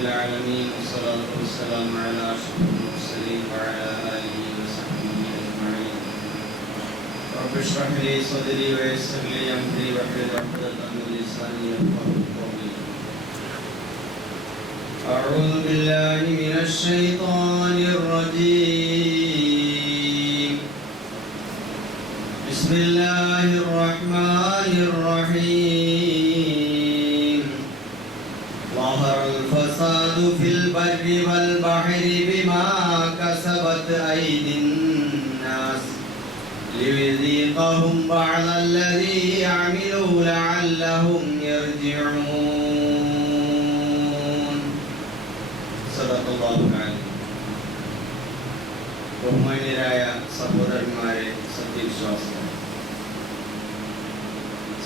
العالمين والصلاة والسلام على أشرف المرسلين وعلى آله وصحبه أجمعين. رب اشرح لي صدري ويسر لي أمري واحلل عقدة من لساني يفقهوا قولي. أعوذ بالله من الشيطان الرجيم. بسم الله الرحمن الرحيم. ظهر الفساد في البر والبحر بما كسبت أيدي الناس ليذيقهم بعض الذي عملوا لعلهم يرجعون. صدق الله العظيم. ബഹുമാന്യരായ സഹോദരന്മാരെ, സത്യവിശ്വാസികളെ,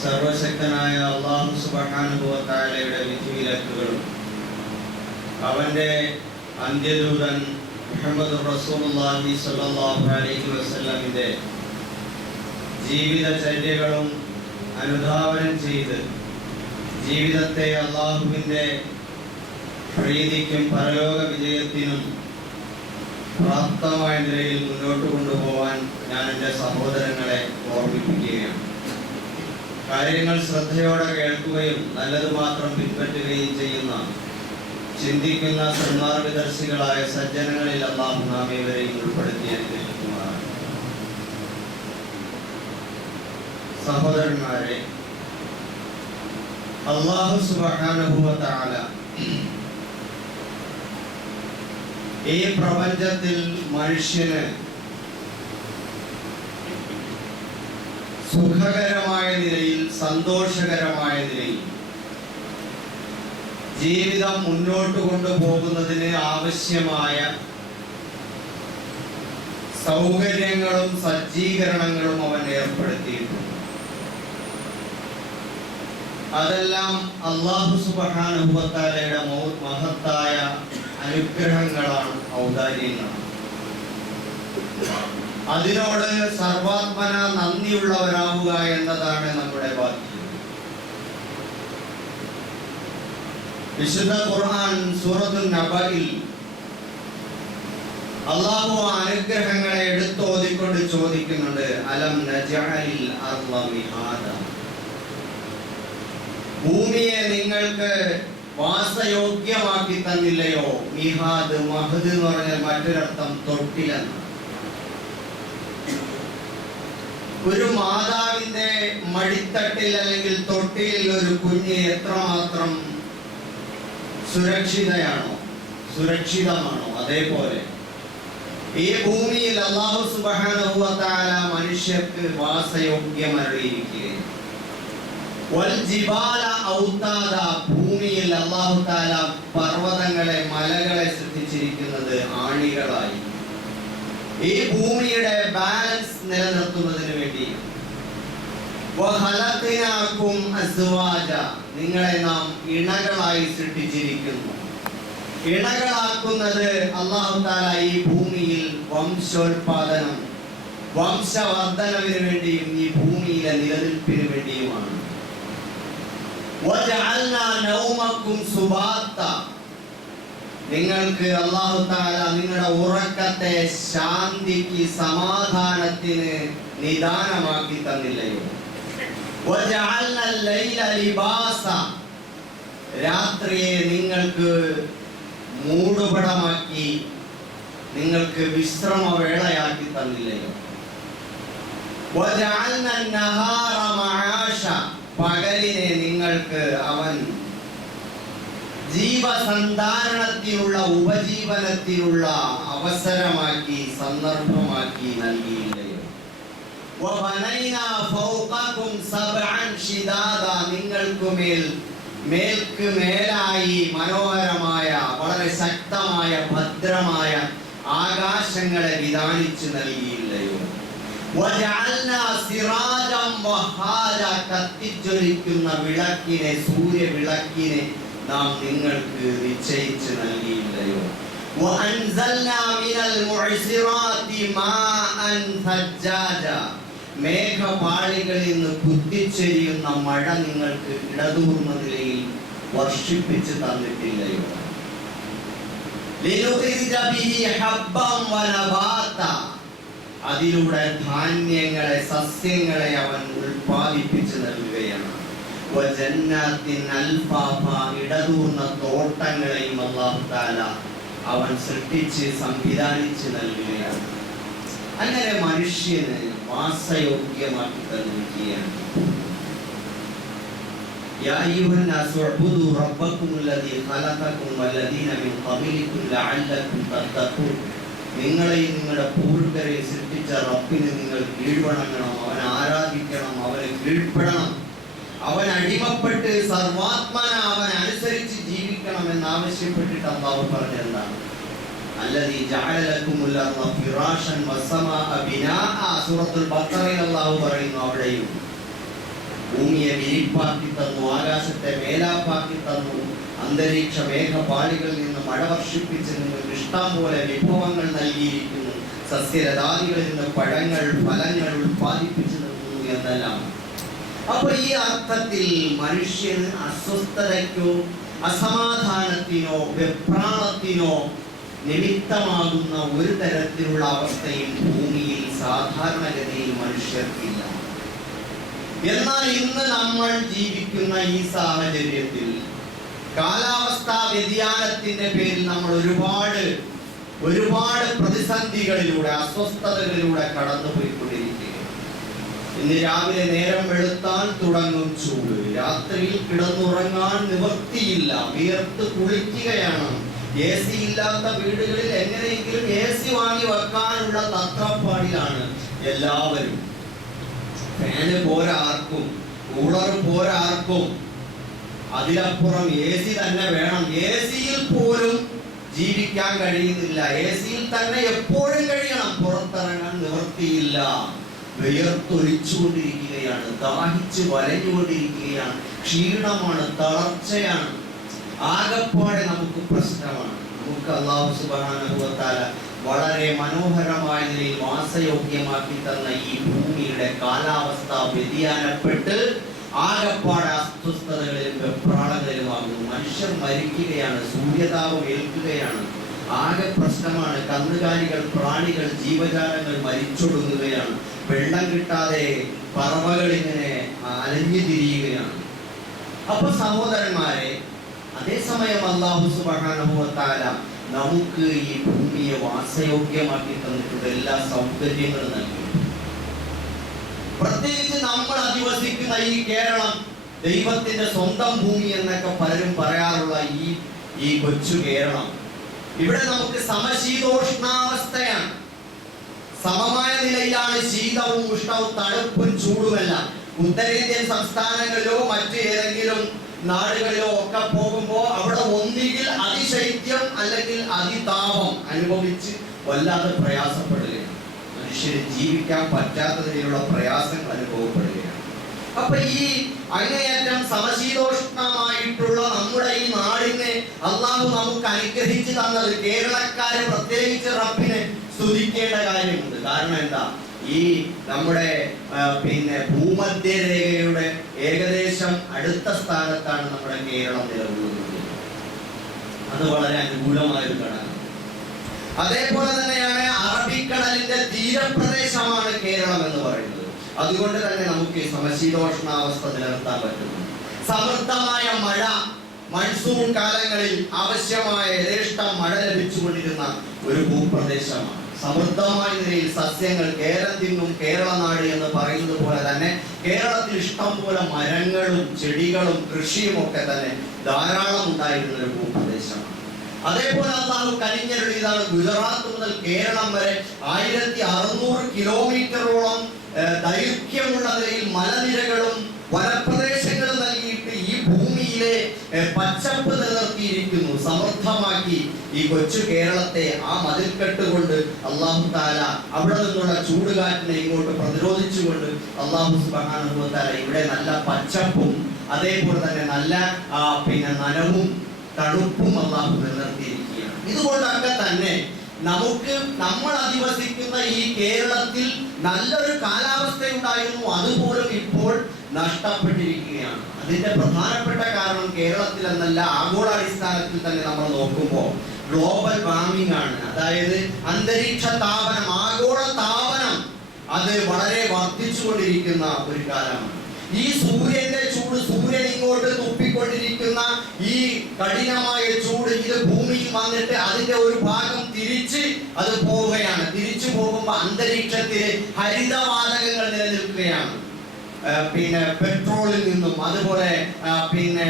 സർവശക്തനായ അല്ലാഹു സുബ്ഹാനഹു വ തആലയുടെ വിധിവിലക്കുകളും അവന്റെ അന്ത്യദൂതൻ മുഹമ്മദ് റസൂലുള്ളാഹി സ്വല്ലല്ലാഹു അലൈഹി വസല്ലമിന്റെ ജീവിതചര്യകളും അനുധാവനം ചെയ്ത് ജീവിതത്തെ അല്ലാഹുവിന്റെ പ്രീതിക്കും പരലോക വിജയത്തിനും പ്രാപ്തമായ നിലയിൽ മുന്നോട്ട് കൊണ്ടുപോകാൻ ഞാൻ എൻ്റെ സഹോദരങ്ങളെ ഓർമ്മിപ്പിക്കുകയാണ്. കാര്യങ്ങൾ ശ്രദ്ധയോടെ കേൾക്കുകയും നല്ലത് മാത്രം പിൻപറ്റുകയും ചെയ്യുന്ന ചിന്തിക്കുന്ന സന്മാർഗദർശികളായ സജ്ജനങ്ങളിൽ അല്ലാഹു നാം ഇവരെയും ഉൾപ്പെടുത്തി അനുഗ്രഹിക്കുമാറാണ്. സഹോദരന്മാരെ, അല്ലാഹു സുബ്ഹാനഹു വ തആല ഈ പ്രപഞ്ചത്തിൽ മനുഷ്യന് സുഖകരമായ നിലയിൽ, സന്തോഷകരമായ നിലയിൽ ജീവിതം മുന്നോട്ട് കൊണ്ടുപോകുന്നതിന് ആവശ്യമായ സൗകര്യങ്ങളും സജ്ജീകരണങ്ങളും അവൻ ഏർപ്പെടുത്തിയിട്ടുണ്ട്. അതെല്ലാം അല്ലാഹു സുബ്ഹാനഹു വ തആലയുടെ മഹത്തായ അനുഗ്രഹങ്ങളാണ്, ഔദാര്യങ്ങളാണ്. അതിനോട് സർവാത്മന നന്ദിയുള്ളവരാവുക എന്നതാണ് നമ്മുടെ ബാധ്യത. വിശുദ്ധ ഖുർആൻ സൂറത്തുൻ നബയിൽ അല്ലാഹു അനുഗ്രഹങ്ങളെ എടുത്തോതിക്കൊണ്ട് ചോദിക്കുന്നുണ്ട്, അലം നജഅലിൽ അർള മിഹാദ, ഭൂമിയെ നിങ്ങൾക്ക് വാസയോഗ്യമാക്കി തന്നില്ലയോ? മിഹാദ്, മഹദ് എന്ന് പറഞ്ഞാൽ മറ്റൊരർത്ഥം തൊട്ടിലെന്ന്. ഒരു മാതാവിന്റെ മടിത്തട്ടിൽ അല്ലെങ്കിൽ തൊട്ടിയിൽ ഒരു കുഞ്ഞ് എത്രമാത്രം സുരക്ഷിതമാണോ അതേപോലെ ഈ ഭൂമിയിൽ അല്ലാഹു സുബ്ഹാനഹു വ തആല മനുഷ്യർക്ക് വാസയോഗ്യമരുളിയിരിക്കുകയാണ്. വൽ ജിബാല ഔതാദ, ഭൂമിയിൽ അല്ലാഹു തആല പർവ്വതങ്ങളെ, മലകളെ സൃഷ്ടിച്ചിരിക്കുന്നത് ആണികളായി ഈ ഭൂമിയുടെ ബാലൻസ് നിലനിർത്തുന്നതിന് വേണ്ടി. വഖലഖനാകും അസ്വാജ, നിങ്ങളെ നാം ഇണകളായി സൃഷ്ടിച്ചിരിക്കുന്നു. ഇണകളാക്കുന്നത് അല്ലാഹു തആല ഈ ഭൂമിയിൽ വംശോൽപാദനം, വംശവർദ്ധനവിന് വേണ്ടിയും ഈ ഭൂമിയിലെ നിലനിൽപ്പിന് വേണ്ടിയുമാണ്. വജഅൽനാ നൗമകും സുബാത്ത, നിങ്ങൾക്ക് അല്ലാഹു തആല നിങ്ങളുടെ ഉറക്കത്തെ ശാന്തിക്ക്, സമാധാനത്തിന് നിദാനമാക്കി തന്നില്ലയോ? വജഅൽനാ ലൈല ലിബാസ, രാത്രിയെ നിങ്ങൾക്ക് മൂടുപടമാക്കി, നിങ്ങൾക്ക് വിശ്രമവേളയാക്കി തന്നില്ലയോ? വജഅൽനാ നഹാറ മആശ, പകലിനെ നിങ്ങൾക്ക് അവൻ ജീവസന്ധാരണത്തിനുള്ള, ഉപജീവനത്തിനുള്ള അവസരമാക്കി, സന്ദർഭമാക്കി നൽകിയില്ലയോ? വബനൈനാ ഫൗഖകും സബ്അൻ ശിദാദ, മേൽക്ക് മേലായി മനോഹരമായ, വളരെ ശക്തമായ, ഭദ്രമായ ആകാശങ്ങളെ വിധാനിച്ചു നൽകിയില്ലയോ? വജഅൽനാ സിറാജം വഹാജ, കത്തിജ്വലിക്കുന്ന വിളക്കിനെ, സൂര്യവിളക്കിനെ നാം നിങ്ങൾക്ക് നിശ്ചയിച്ചു നൽകിയില്ലയോ? വഅൻസൽനാ മിനൽ മുഅ്സിറാത്തി മാഅൻ ഫജ്ജാജ, മേഘപാളികളിൽ നിന്ന് കുത്തിച്ചെരിയുന്ന മഴ നിങ്ങൾക്ക് ഇടതൂർന്ന നിലയിൽ വർഷിപ്പിച്ചു തന്നിട്ടില്ലയോ? അതിലൂടെ ധാന്യങ്ങളെ, സസ്യങ്ങളെ അവൻ ഉൽപ്പാദിപ്പിച്ചു നൽകുകയാണ്. ഇടതൂർന്ന തോട്ടങ്ങളെയും അല്ലാഹു തആല അവൻ സൃഷ്ടിച്ച് സംവിധാനിച്ച് നൽകുകയാണ്. അങ്ങനെ മനുഷ്യന് വാസയോഗ്യമാക്കി തന്നിരിക്കുകയാണ്. യാ അയ്യുഹന്നാസു ഉഅ്ബുദൂ റബ്ബക്കുമുല്ലദീ ഖലഖക്കും വല്ലദീന മിൻ ഖബലിക്കും ലഅല്ലക്കും തത്തഖൂൻ. നിങ്ങളെയും നിങ്ങളുടെ പൂർവികരെയും സൃഷ്ടിച്ച റബ്ബിന് നിങ്ങൾ കീഴ്വണങ്ങണം, അവനെ ആരാധിക്കണം, അവനെ കീഴ്പ്പെടണം, അവൻ അടിമപ്പെട്ട് സർവാത്മന അവൻ അനുസരിച്ച് ജീവിക്കണം എന്നാവശ്യപ്പെട്ടിട്ട് അല്ലാഹു പറഞ്ഞെന്താണ്? അല്ലദീ ജഅല ലക്കുമുൽ അർള ഫിറാശൻ വസ്സമാഅ ബിനാഅ. സൂറത്തുൽ ബഖറയിൽ അല്ലാഹു പറയുന്നു, അവിടെയും ഭൂമിയെ വിരിപ്പാക്കി തന്നു, ആകാശത്തെ മേലാപ്പാക്കി തന്നു, അന്തരീക്ഷ മേഘപാളികളിൽ നിന്ന് മഴ വർഷിപ്പിച്ച് നിങ്ങൾക്ക് ഇഷ്ടം പോലെ വിഭവങ്ങൾ നൽകിയിരിക്കുന്നു, സസ്യലതാദികളിൽ നിന്ന് പഴങ്ങൾ ഫലങ്ങൾ ഉൽപ്പാദിപ്പിച്ചു നൽകുന്നു എന്നെല്ലാം. അപ്പൊ ഈ അർത്ഥത്തിൽ മനുഷ്യന് അസ്വസ്ഥതയ്ക്കോ അസമാധാനത്തിനോ വെപ്രാളത്തിനോ നിമിത്തമാകുന്ന ഒരു തരത്തിലുള്ള അവസ്ഥയും ഭൂമിയിൽ സാധാരണഗതിയിൽ മനുഷ്യർക്കില്ല. എന്നാൽ ഇന്ന് നമ്മൾ ജീവിക്കുന്ന ഈ സാഹചര്യത്തിൽ കാലാവസ്ഥാ വ്യതിയാനത്തിന്റെ പേരിൽ നമ്മൾ ഒരുപാട് പ്രതിസന്ധികളിലൂടെ, അസ്വസ്ഥതകളിലൂടെ കടന്നുപോയിക്കൊണ്ടിരിക്കുകയാണ്. ഇന്ന് രാവിലെ നേരം വെളുത്താൻ തുടങ്ങും ചൂട്, രാത്രിയിൽ കിടന്നുറങ്ങാൻ നിവൃത്തിയില്ല, വിയർത്ത് കുളിക്കുകയാണ്. AC ഇല്ലാത്ത വീടുകളിൽ എങ്ങനെയെങ്കിലും AC വാങ്ങി വെക്കാനുള്ള തത്രപ്പാടിലാണ് എല്ലാവരും. ഫാന് പോരാർക്കും, കൂളർ പോരാർക്കും, അതിലപ്പുറം AC തന്നെ വേണം. AC-യിൽ പോലും ജീവിക്കാൻ കഴിയുന്നില്ല. AC-യിൽ തന്നെ എപ്പോഴും കഴിയണം, പുറത്തിറങ്ങാൻ നിവൃത്തിയില്ല. വിയർത്തൊലിച്ചുകൊണ്ടിരിക്കുകയാണ്, ദാഹിച്ച് വലഞ്ഞുകൊണ്ടിരിക്കുകയാണ്, ക്ഷീണമാണ്, തളർച്ചയാണ്, ആകപ്പാടെ നമുക്ക് പ്രശ്നമാണ്. നമുക്ക് അല്ലാഹു സുബ്ഹാനഹു വ തആല വളരെ മനോഹരമായ നിലയിൽ വാസയോഗ്യമാക്കി തന്ന ഈ ഭൂമിയുടെ കാലാവസ്ഥ വ്യതിയാനപ്പെട്ട് ആകപ്പാടെ അസ്വസ്ഥതകളിലും വെപ്രാളങ്ങളിലുമാകുന്നു. മനുഷ്യർ മരിക്കുകയാണ്, സൂര്യതാപം ഏൽക്കുകയാണ്, ആകെ പ്രശ്നമാണ്. കന്നുകാലികൾ, പ്രാണികൾ, ജീവജാലങ്ങൾ മരിച്ചൊടുങ്ങുകയാണ്. വെള്ളം കിട്ടാതെ പറവകൾ ഇങ്ങനെ അലഞ്ഞു തിരിയുകയാണ്. അപ്പൊ സഹോദരന്മാരെ, അതേസമയം അല്ലാഹു സുബ്ഹാനഹു വ തആല നമുക്ക് ഈ ഭൂമിയെ വാസയോഗ്യമാക്കി തന്നിട്ടുണ്ട്, എല്ലാ സൗകര്യങ്ങളും നൽകി. പ്രത്യേകിച്ച് നമ്മൾ അധിവസിക്കുന്ന ഈ കേരളം, ദൈവത്തിന്റെ സ്വന്തം ഭൂമി എന്നൊക്കെ പലരും പറയാറുള്ള ഈ കൊച്ചു കേരളം, ഇവിടെ നമുക്ക് സമശീതോഷ്ണാവസ്ഥയാണ്. സമമായ നിലയിലാണ് ശീതവും ഉഷ്ണവും തണുപ്പും ചൂടുമെല്ലാം. ഉത്തരേന്ത്യൻ സംസ്ഥാനങ്ങളിലോ മറ്റു ഏതെങ്കിലും നാടുകളിലോ ഒക്കെ പോകുമ്പോൾ അവിടെ ഒന്നുകിൽ അതിശൈത്യം അല്ലെങ്കിൽ അതിതാപം അനുഭവിച്ച് വല്ലാതെ പ്രയാസപ്പെടുകയാണ്. മനുഷ്യന് ജീവിക്കാൻ പറ്റാത്ത രീതിയിലുള്ള പ്രയാസങ്ങൾ അനുഭവപ്പെടുകയാണ്. അപ്പൊ ഈ അങ്ങേയറ്റം സമശീതോഷ്ണമായിട്ടുള്ള നമ്മുടെ ഈ നാടിനെ അല്ലാഹു നമുക്ക് അനുഗ്രഹിച്ചു തന്നത് കേരളക്കാരെ പ്രത്യേകിച്ച് റബ്ബിനെ സ്തുതിക്കേണ്ട കാര്യമുണ്ട്. കാരണം എന്താ? ഈ നമ്മുടെ ഭൂമധ്യരേഖയുടെ ഏകദേശം അടുത്ത സ്ഥാനത്താണ് നമ്മുടെ കേരളം നിലകൊള്ളുന്നത്. അത് വളരെ അനുകൂലമായ ഒരു ഘടകം. അതേപോലെ തന്നെയാണ് അറബിക്കടലിന്റെ തീരപ്രദേശമാണ് കേരളം എന്ന് പറയുന്നത്. അതുകൊണ്ട് തന്നെ നമുക്ക് ഈ സമശീതോഷ്ണാവസ്ഥ നിലനിർത്താൻ പറ്റുന്നു. സമൃദ്ധമായ മഴ, മൺസൂൺ കാലങ്ങളിൽ ആവശ്യമായ യഥേഷ്ടം മഴ ലഭിച്ചുകൊണ്ടിരുന്ന ഒരു ഭൂപ്രദേശമാണ്. സമൃദ്ധമായ നിലയിൽ സസ്യങ്ങൾ, കേരളം തിന്നും കേരള നാട് എന്ന് പറയുന്നത് പോലെ തന്നെ കേരളത്തിൽ ഇഷ്ടം പോലെ മരങ്ങളും ചെടികളും കൃഷിയും ഒക്കെ തന്നെ ധാരാളം ഉണ്ടായിരുന്ന ഒരു ഭൂപ്രദേശമാണ്. അതേപോലെ അല്ലാഹു കനിഞ്ഞരുളിയതാണ് ഗുജറാത്ത് മുതൽ കേരളം വരെ 1600 കിലോമീറ്ററോളം ദൈർഘ്യമുള്ള നിലയിൽ മലനിരകളും വനപ്രദേശങ്ങളും നൽകിയിട്ട് ഈ ഭൂമിയിലെ പച്ചപ്പ് നിലനിർത്തിയിരിക്കുന്നു, സമൃദ്ധമാക്കി ഈ കൊച്ചു കേരളത്തെ ആ മതിൽക്കെട്ട് കൊണ്ട് അല്ലാഹു തആല അവിടെ നിന്നുള്ള ചൂടുകാറ്റിനെ ഇങ്ങോട്ട് പ്രതിരോധിച്ചുകൊണ്ട് അല്ലാഹു സുബ്ഹാനഹു വ തആല ഇവിടെ നല്ല പച്ചപ്പും അതേപോലെ തന്നെ നല്ല നനവും തണുപ്പും അല്ലാഹു നിലനിർത്തിയിരിക്കുകയാണ്. ഇതുകൊണ്ടൊക്കെ തന്നെ നമ്മൾ അധിവസിക്കുന്ന ഈ കേരളത്തിൽ നല്ലൊരു കാലാവസ്ഥ ഉണ്ടായിരുന്നു, അതുപോലും ഇപ്പോൾ നഷ്ടപ്പെട്ടിരിക്കുകയാണ്. അതിന്റെ പ്രധാനപ്പെട്ട കാരണം കേരളത്തിൽ എന്നല്ല, ആഗോളാടിസ്ഥാനത്തിൽ തന്നെ നമ്മൾ നോക്കുമ്പോൾ ഗ്ലോബൽ വാർമിംഗ് ആണ്. അതായത് അന്തരീക്ഷ താപനം, ആഗോള താപനം അത് വളരെ വർദ്ധിച്ചുകൊണ്ടിരിക്കുന്ന ഒരു കാലമാണ്. ഈ സൂര്യന്റെ ചൂട്, സൂര്യൻ ഇങ്ങോട്ട് തുപ്പിക്കൊണ്ടിരിക്കുന്ന ഈ കഠിനമായ ചൂട് ഇത് ഭൂമിയിൽ വന്നിട്ട് അതിന്റെ ഒരു ഭാഗം തിരിച്ച് അത് പോവുകയാണ്. തിരിച്ചു പോകുമ്പോൾ അന്തരീക്ഷത്തിൽ ഹരിതവാതകങ്ങൾ നിലനിൽക്കുകയാണ്. പിന്നെ പെട്രോളിൽ നിന്നും, അതുപോലെ പിന്നെ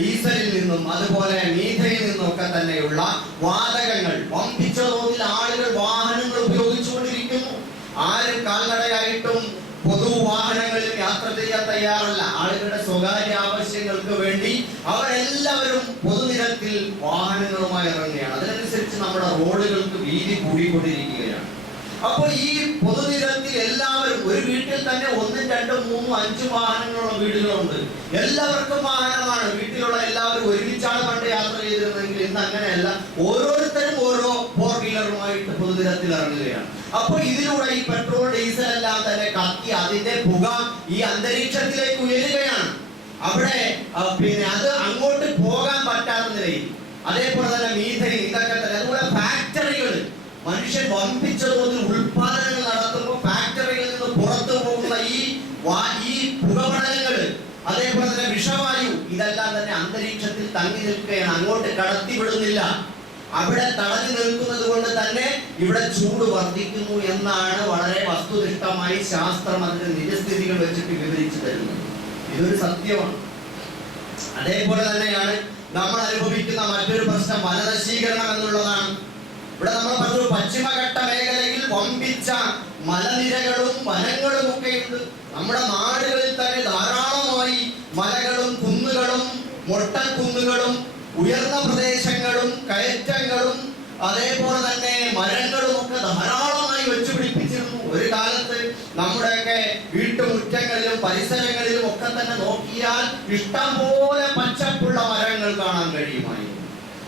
ഡീസലിൽ നിന്നും, അതുപോലെ മീഥയിൽ നിന്നും ഒക്കെ തന്നെയുള്ള വാതകങ്ങൾ വമ്പിച്ച തോതിൽ ആളുകൾ വാഹനങ്ങൾ ഉപയോഗിച്ചുകൊണ്ടിരിക്കുന്നു. ആരും കാൽനടയായിട്ടും പൊതുവാഹനങ്ങളിൽ യാത്ര ചെയ്യാൻ തയ്യാറല്ല. ആളുകളുടെ സ്വകാര്യ ആവശ്യങ്ങൾക്ക് വേണ്ടി അവരെല്ലാവരും പൊതുനിരത്തിൽ വാഹനങ്ങളുമായി ഇറങ്ങുകയാണ്. അതിനനുസരിച്ച് നമ്മുടെ റോഡുകൾക്ക് വീതി കൂടിക്കൊണ്ടിരിക്കുകയാണ്. അപ്പോൾ ഈ പൊതുനിരത്തിൽ എല്ലാവരും, ഒരു വീട്ടിൽ തന്നെ 1, 2, 3, 5 വാഹനങ്ങളുള്ള വീടുകളുണ്ട്. എല്ലാവർക്കും വാഹനമാണ്. വീട്ടിലുള്ള എല്ലാവരും ഒരുമിച്ചാണ് പണ്ട് യാത്ര ചെയ്തിരുന്നെങ്കിൽ ഇന്ന് അങ്ങനെയല്ല. ഓരോരുത്തരും ഓരോ 4 വീലറുമായിട്ട് പൊതുനിരത്തിൽ ഇറങ്ങുകയാണ്. അപ്പോൾ ഇതിലൂടെ ഈ പെട്രോൾ, ഡീസൽ എല്ലാം തന്നെ കത്തി അതിന്റെ പുക ഈ അന്തരീക്ഷത്തിലേക്ക് ഉയരുകയാണ്. അവിടെ പിന്നെ അത് അങ്ങോട്ട് പോകാൻ പറ്റാത്ത നിലയിൽ. അതേപോലെ തന്നെ മീഥൈൻ, ഇതൊക്കെ തന്നെ. അതുപോലെ ഫാക്ടറികൾ, മനുഷ്യൻ വമ്പിച്ച തോതിൽ ഉൽപാദനങ്ങൾ നടത്തുമ്പോൾ ഫാക്ടറികളിൽ നിന്ന് പുറത്തു പോകുന്ന ഈ പുകപടലങ്ങൾ, അതേപോലെ തന്നെ വിഷവായു, ഇതെല്ലാം തന്നെ അന്തരീക്ഷത്തിൽ തങ്ങി നിൽക്കുകയാണ്. അങ്ങോട്ട് കടത്തിവിടുന്നില്ല. അവിടെ തടഞ്ഞു നിൽക്കുന്നത് കൊണ്ട് തന്നെ ഇവിടെ ചൂട് വർദ്ധിക്കുന്നു എന്നാണ് വളരെ വസ്തുനിഷ്ഠമായി ശാസ്ത്രം അതിന്റെ നിജസ്ഥിതികൾ വെച്ചിട്ട് വിവരിച്ചു തരുന്നത്. ഇതൊരു സത്യമാണ്. അതേപോലെ തന്നെയാണ് നമ്മൾ അനുഭവിക്കുന്ന മറ്റൊരു പ്രശ്നം വനനശീകരണം എന്നുള്ളതാണ്. ഇവിടെ നമ്മൾ പറഞ്ഞു, പശ്ചിമഘട്ട മേഖലയിൽ വമ്പിച്ച മലനിരകളും വനങ്ങളും ഒക്കെയുണ്ട്. നമ്മുടെ നാടുകളിൽ തന്നെ ധാരാളമായി മലകളും കുന്നുകളും മൊട്ടക്കുന്നുകളും ഉയർന്ന പ്രദേശങ്ങളും കയറ്റങ്ങളും അതേപോലെ തന്നെ മരങ്ങളും ഒക്കെ ധാരാളമായി വെച്ചുപിടിപ്പിച്ചിരുന്നു. ഒരു കാലത്ത് നമ്മുടെയൊക്കെ വീട്ടുമുറ്റങ്ങളിലും പരിസരങ്ങളിലും ഒക്കെ തന്നെ നോക്കിയാൽ ഇഷ്ടം പോലെ പച്ചപ്പുള്ള മരങ്ങൾ കാണാൻ കഴിയുമായിരുന്നു.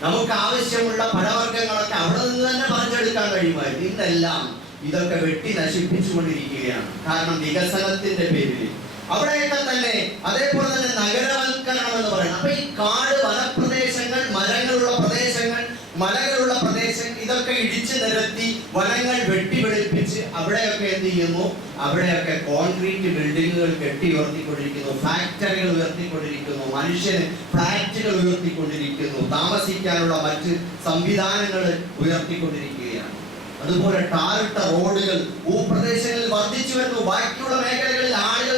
നമുക്ക് ആവശ്യമുള്ള പഴവർഗ്ഗങ്ങളൊക്കെ അവിടെ നിന്ന് തന്നെ പറിച്ചെടുക്കാൻ കഴിയുമായിരുന്നു. ഇന്നെല്ലാം ഇതൊക്കെ വെട്ടി നശിപ്പിച്ചുകൊണ്ടിരിക്കുകയാണ്. കാരണം വികസനത്തിന്റെ പേരിൽ അവിടെയൊക്കെ തന്നെ. അതേപോലെ തന്നെ നഗരവൽക്കരണം എന്ന് പറയുന്നത്. അപ്പൊ ഈ കാട്, വനപ്രദേശങ്ങൾ, മരങ്ങളുള്ള പ്രദേശങ്ങൾ, മലകളുള്ള പ്രദേശങ്ങൾ, ഇതൊക്കെ ഇടിച്ചു നിരത്തി വനങ്ങൾ വെട്ടിവെളിപ്പിച്ച് അവിടെയൊക്കെ എന്ത് ചെയ്യുന്നു? അവിടെയൊക്കെ കോൺക്രീറ്റ് ബിൽഡിങ്ങുകൾ കെട്ടി ഉയർത്തിക്കൊണ്ടിരിക്കുന്നു, ഫാക്ടറികൾ ഉയർത്തിക്കൊണ്ടിരിക്കുന്നു, മനുഷ്യന് ഫ്ലാറ്റുകൾ ഉയർത്തിക്കൊണ്ടിരിക്കുന്നു, താമസിക്കാനുള്ള മറ്റ് സംവിധാനങ്ങൾ ഉയർത്തിക്കൊണ്ടിരിക്കുകയാണ്. അതുപോലെ ടാറിട്ട റോഡുകൾ ഭൂപ്രദേശങ്ങളിൽ വർദ്ധിച്ചു വരുന്നു. ബാക്കിയുള്ള മേഖലകളിൽ ആളുകൾ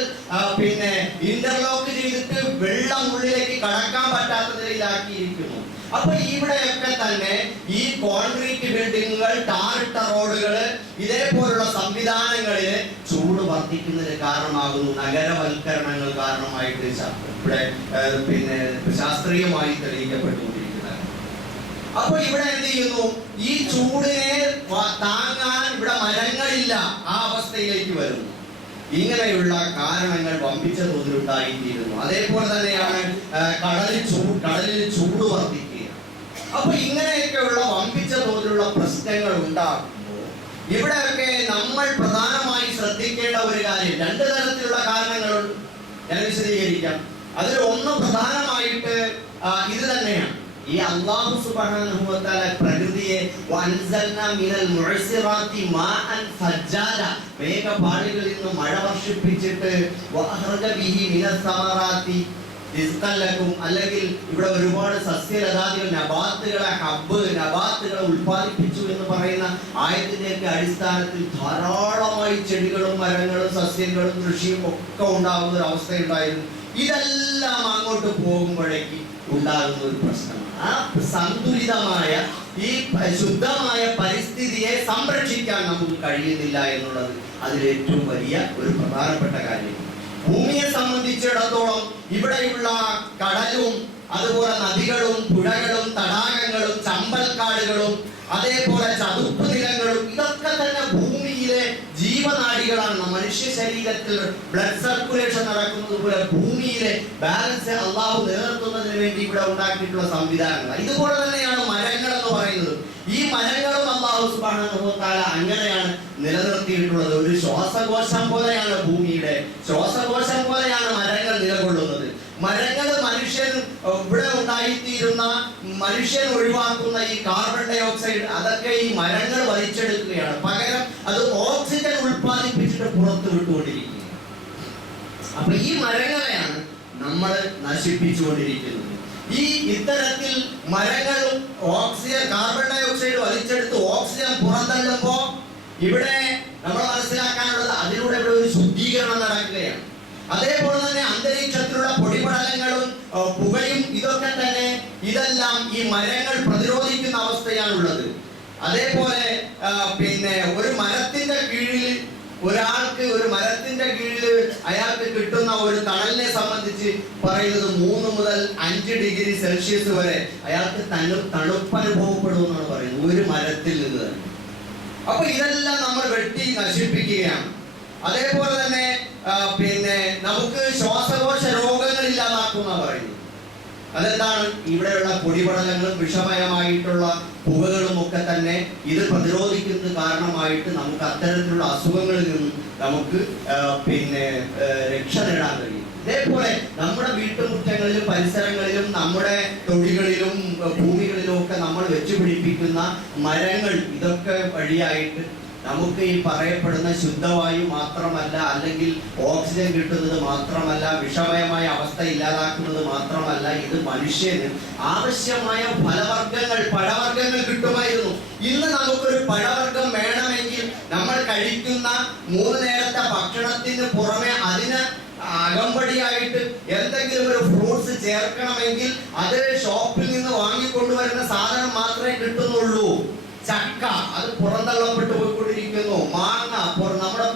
പിന്നെ ഇന്റർലോക്ക് ചെയ്തിട്ട് വെള്ളം ഉള്ളിലേക്ക് കടക്കാൻ പറ്റാത്ത നിലയിലാക്കിയിരിക്കുന്നു. അപ്പൊ ഇവിടെയൊക്കെ തന്നെ ഈ കോൺക്രീറ്റ് ബിൽഡിങ്ങുകൾ, ടാറിട്ട റോഡുകൾ, ഇതേപോലുള്ള സംവിധാനങ്ങളില് ചൂട് വർദ്ധിക്കുന്നതിന് കാരണമാകുന്നു. നഗരവൽക്കരണങ്ങൾ കാരണമായിട്ട് ഇവിടെ പിന്നെ ശാസ്ത്രീയമായി തെളിയിക്കപ്പെട്ടുകൊണ്ടിരിക്കുന്നത്. അപ്പൊ ഇവിടെ എന്ത് ചെയ്യുന്നു? ഈ ചൂടിനെ താങ്ങാൻ ഇവിടെ മരങ്ങളില്ല, ആ അവസ്ഥയിലേക്ക് വരുന്നു. ഇങ്ങനെയുള്ള കാരണങ്ങൾ വമ്പിച്ച തോതിലുണ്ടായിത്തീരുന്നു. അതേപോലെ തന്നെയാണ് കടലിൽ ചൂട് വർദ്ധിക്കുക. അപ്പൊ ഇങ്ങനെയൊക്കെയുള്ള വമ്പിച്ച തോതിലുള്ള പ്രശ്നങ്ങൾ ഉണ്ടാകുമ്പോൾ ഇവിടെയൊക്കെ നമ്മൾ പ്രധാനമായി ശ്രദ്ധിക്കേണ്ട ഒരു കാര്യം, 2 തരത്തിലുള്ള കാരണങ്ങളുണ്ട്. ഞാൻ വിശദീകരിക്കാം. അതിൽ ഒന്ന് പ്രധാനമായിട്ട് ഇത് തന്നെയാണ്. ഈ അല്ലാഹു സുബ്ഹാനഹു വ തആല പ്രകൃതിയെ വൻസൽന മിനൽ മുഅ്സിറാത്തി മാഅൻ ഫജ്ജാജ, മേഘപാളികളിൽ നിന്ന് മഴ വർഷിപ്പിച്ചിട്ട് വഅഖറജ ബിഹി മിനസ് സമറാത്തി റിസ്ഖൻ ലക്കും, അല്ലെങ്കിൽ ഇവിടെ ഒരുപാട് സസ്യലതാദികൾ, നബാത്തുകളെ ഉൽപ്പാദിപ്പിച്ചു എന്ന് പറയുന്ന ആയത്തിന്റെയൊക്കെ അടിസ്ഥാനത്തിൽ ധാരാളമായി ചെടികളും മരങ്ങളും സസ്യങ്ങളും കൃഷിയും ഒക്കെ ഉണ്ടാകുന്ന ഒരു അവസ്ഥയുണ്ടായിരുന്നു. ഇതെല്ലാം അങ്ങോട്ട് പോകുമ്പോഴേക്ക് ഉണ്ടാകുന്ന ഒരു പ്രശ്നമാണ്. ആ സന്തുലിതമായ ഈ ശുദ്ധമായ പരിസ്ഥിതിയെ സംരക്ഷിക്കാൻ നമുക്ക് കഴിയുന്നില്ല എന്നുള്ളത് അതിലേറ്റവും വലിയ ഒരു പ്രധാനപ്പെട്ട കാര്യമാണ്. ഭൂമിയെ സംബന്ധിച്ചിടത്തോളം ഇവിടെയുള്ള കടലും അതുപോലെ നദികളും പുഴകളും തടാകങ്ങളും ചമ്പൽക്കാടുകളും അതേപോലെ ചതുപ്പ് നിലങ്ങളും ഇതൊക്കെ തന്നെ ഭൂമിയിലെ ജീവനാഡികളാണ്. മനുഷ്യ ശരീരത്തിൽ ബ്ലഡ് സർക്കുലേഷൻ നടക്കുന്നത് പോലെ ഭൂമിയിലെ ബാലൻസ് അള്ളാഹു നിലനിർത്തുന്നതിന് വേണ്ടി ഇവിടെ ഉണ്ടാക്കിയിട്ടുള്ള സംവിധാനങ്ങൾ. ഇതുപോലെ തന്നെയാണ് മരങ്ങൾ എന്ന് പറയുന്നത്. ഈ മരങ്ങളും അല്ലാഹു സുബ്ഹാനഹു വ തആല അങ്ങനെയാണ് നിലനിർത്തിയിട്ടുള്ളത്. ഒരു ശ്വാസകോശം പോലെയാണ് ഭൂമിയുടെ ശ്വാസകോശം പോലെയാണ് മരങ്ങൾ നിലകൊള്ളുന്നത്. മരങ്ങൾ മനുഷ്യൻ ഇവിടെ ഉണ്ടായിത്തീരുന്ന മനുഷ്യൻ ഒഴിവാക്കുന്ന ഈ കാർബൺ ഡൈ ഓക്സൈഡ് അതൊക്കെ ഈ മരങ്ങൾ വലിച്ചെടുക്കുകയാണ്. പകരം അത് ഓക്സിജൻ ഉൽപ്പാദിപ്പിച്ചിട്ട് പുറത്തു വിട്ടുകൊണ്ടിരിക്കുക. അപ്പൊ ഈ മരങ്ങളെയാണ് നമ്മൾ നശിപ്പിച്ചുകൊണ്ടിരിക്കുന്നത്. ഈ ഇത്തരത്തിൽ മരങ്ങളും ഓക്സിജൻ കാർബൺ ഡൈ ഓക്സൈഡ് വലിച്ചെടുത്ത് ഓക്സിജൻ പുറന്തള്ളുമ്പോ ഇവിടെ നമ്മൾ മനസ്സിലാക്കാനുള്ളത് അതിലൂടെ ഇവിടെ ഒരു ശുദ്ധീകരണം നടക്കുകയാണ്. അതേപോലെ തന്നെ അന്തരീക്ഷത്തിലുള്ള പൊടിപടലങ്ങളും പുകയും ഇതൊക്കെ തന്നെ ഇതെല്ലാം ഈ മരങ്ങൾ പ്രതിരോധിക്കുന്ന അവസ്ഥയാണുള്ളത്. അതേപോലെ ഒരു മരത്തിന്റെ കീഴിൽ അയാൾക്ക് കിട്ടുന്ന ഒരു തണലിനെ സംബന്ധിച്ച് പറയുന്നത് 3 മുതൽ 5 ഡിഗ്രി സെൽഷ്യസ് വരെ അയാൾക്ക് തണുപ്പ് അനുഭവപ്പെടുമെന്നാണ് പറയുന്നത് ഒരു മരത്തിൽ നിന്ന് തന്നെ. അപ്പൊ ഇതെല്ലാം നമ്മൾ വെട്ടി നശിപ്പിക്കുകയാണ്. അതേപോലെ തന്നെ നമുക്ക് ശ്വാസകോശ രോഗങ്ങൾ ഇല്ലാതാക്കുന്ന പറയുന്നത്. അതെന്താണ്? ഇവിടെയുള്ള പൊടിപടലങ്ങളും വിഷമയമായിട്ടുള്ള പുകകളും ഒക്കെ തന്നെ ഇത് പ്രതിരോധിക്കുന്നത് കാരണമായിട്ട് നമുക്ക് അത്തരത്തിലുള്ള അസുഖങ്ങളിൽ നിന്നും നമുക്ക് രക്ഷ നേടാൻ കഴിയും. ഇതേപോലെ നമ്മുടെ വീട്ടുമുറ്റങ്ങളിലും പരിസരങ്ങളിലും നമ്മുടെ തൊടികളിലും ഭൂമികളിലും ഒക്കെ നമ്മൾ വെച്ചുപിടിപ്പിക്കുന്ന മരങ്ങൾ ഇതൊക്കെ വഴിയായിട്ട് നമുക്ക് ഈ പറയപ്പെടുന്ന ശുദ്ധവായു മാത്രമല്ല, അല്ലെങ്കിൽ ഓക്സിജൻ കിട്ടുന്നത് മാത്രമല്ല, വിഷമയമായ അവസ്ഥ ഇല്ലാതാക്കുന്നത് മാത്രമല്ല, ഇത് മനുഷ്യന് ആവശ്യമായ ഫലവർഗ്ഗങ്ങൾ പഴവർഗ്ഗങ്ങൾ കിട്ടുമായിരുന്നു. ഇന്ന് നമുക്കൊരു പഴവർഗ്ഗം വേണമെങ്കിൽ നമ്മൾ കഴിക്കുന്ന 3 നേരത്തെ ഭക്ഷണത്തിന് പുറമെ അതിന് അകമ്പടിയായിട്ട് എന്തെങ്കിലും ഒരു ഫ്രൂട്ട്സ് ചേർക്കണമെങ്കിൽ അത് ഷോപ്പിൽ നിന്ന് വാങ്ങിക്കൊണ്ടുവരുന്ന സാധനം മാത്രമേ കിട്ടുന്നുള്ളൂ. ചക്ക അത് പുറന്തള്ളപ്പെട്ടു പോയിക്കൊണ്ടിരിക്കുന്നു. മാങ്ങ നമ്മുടെ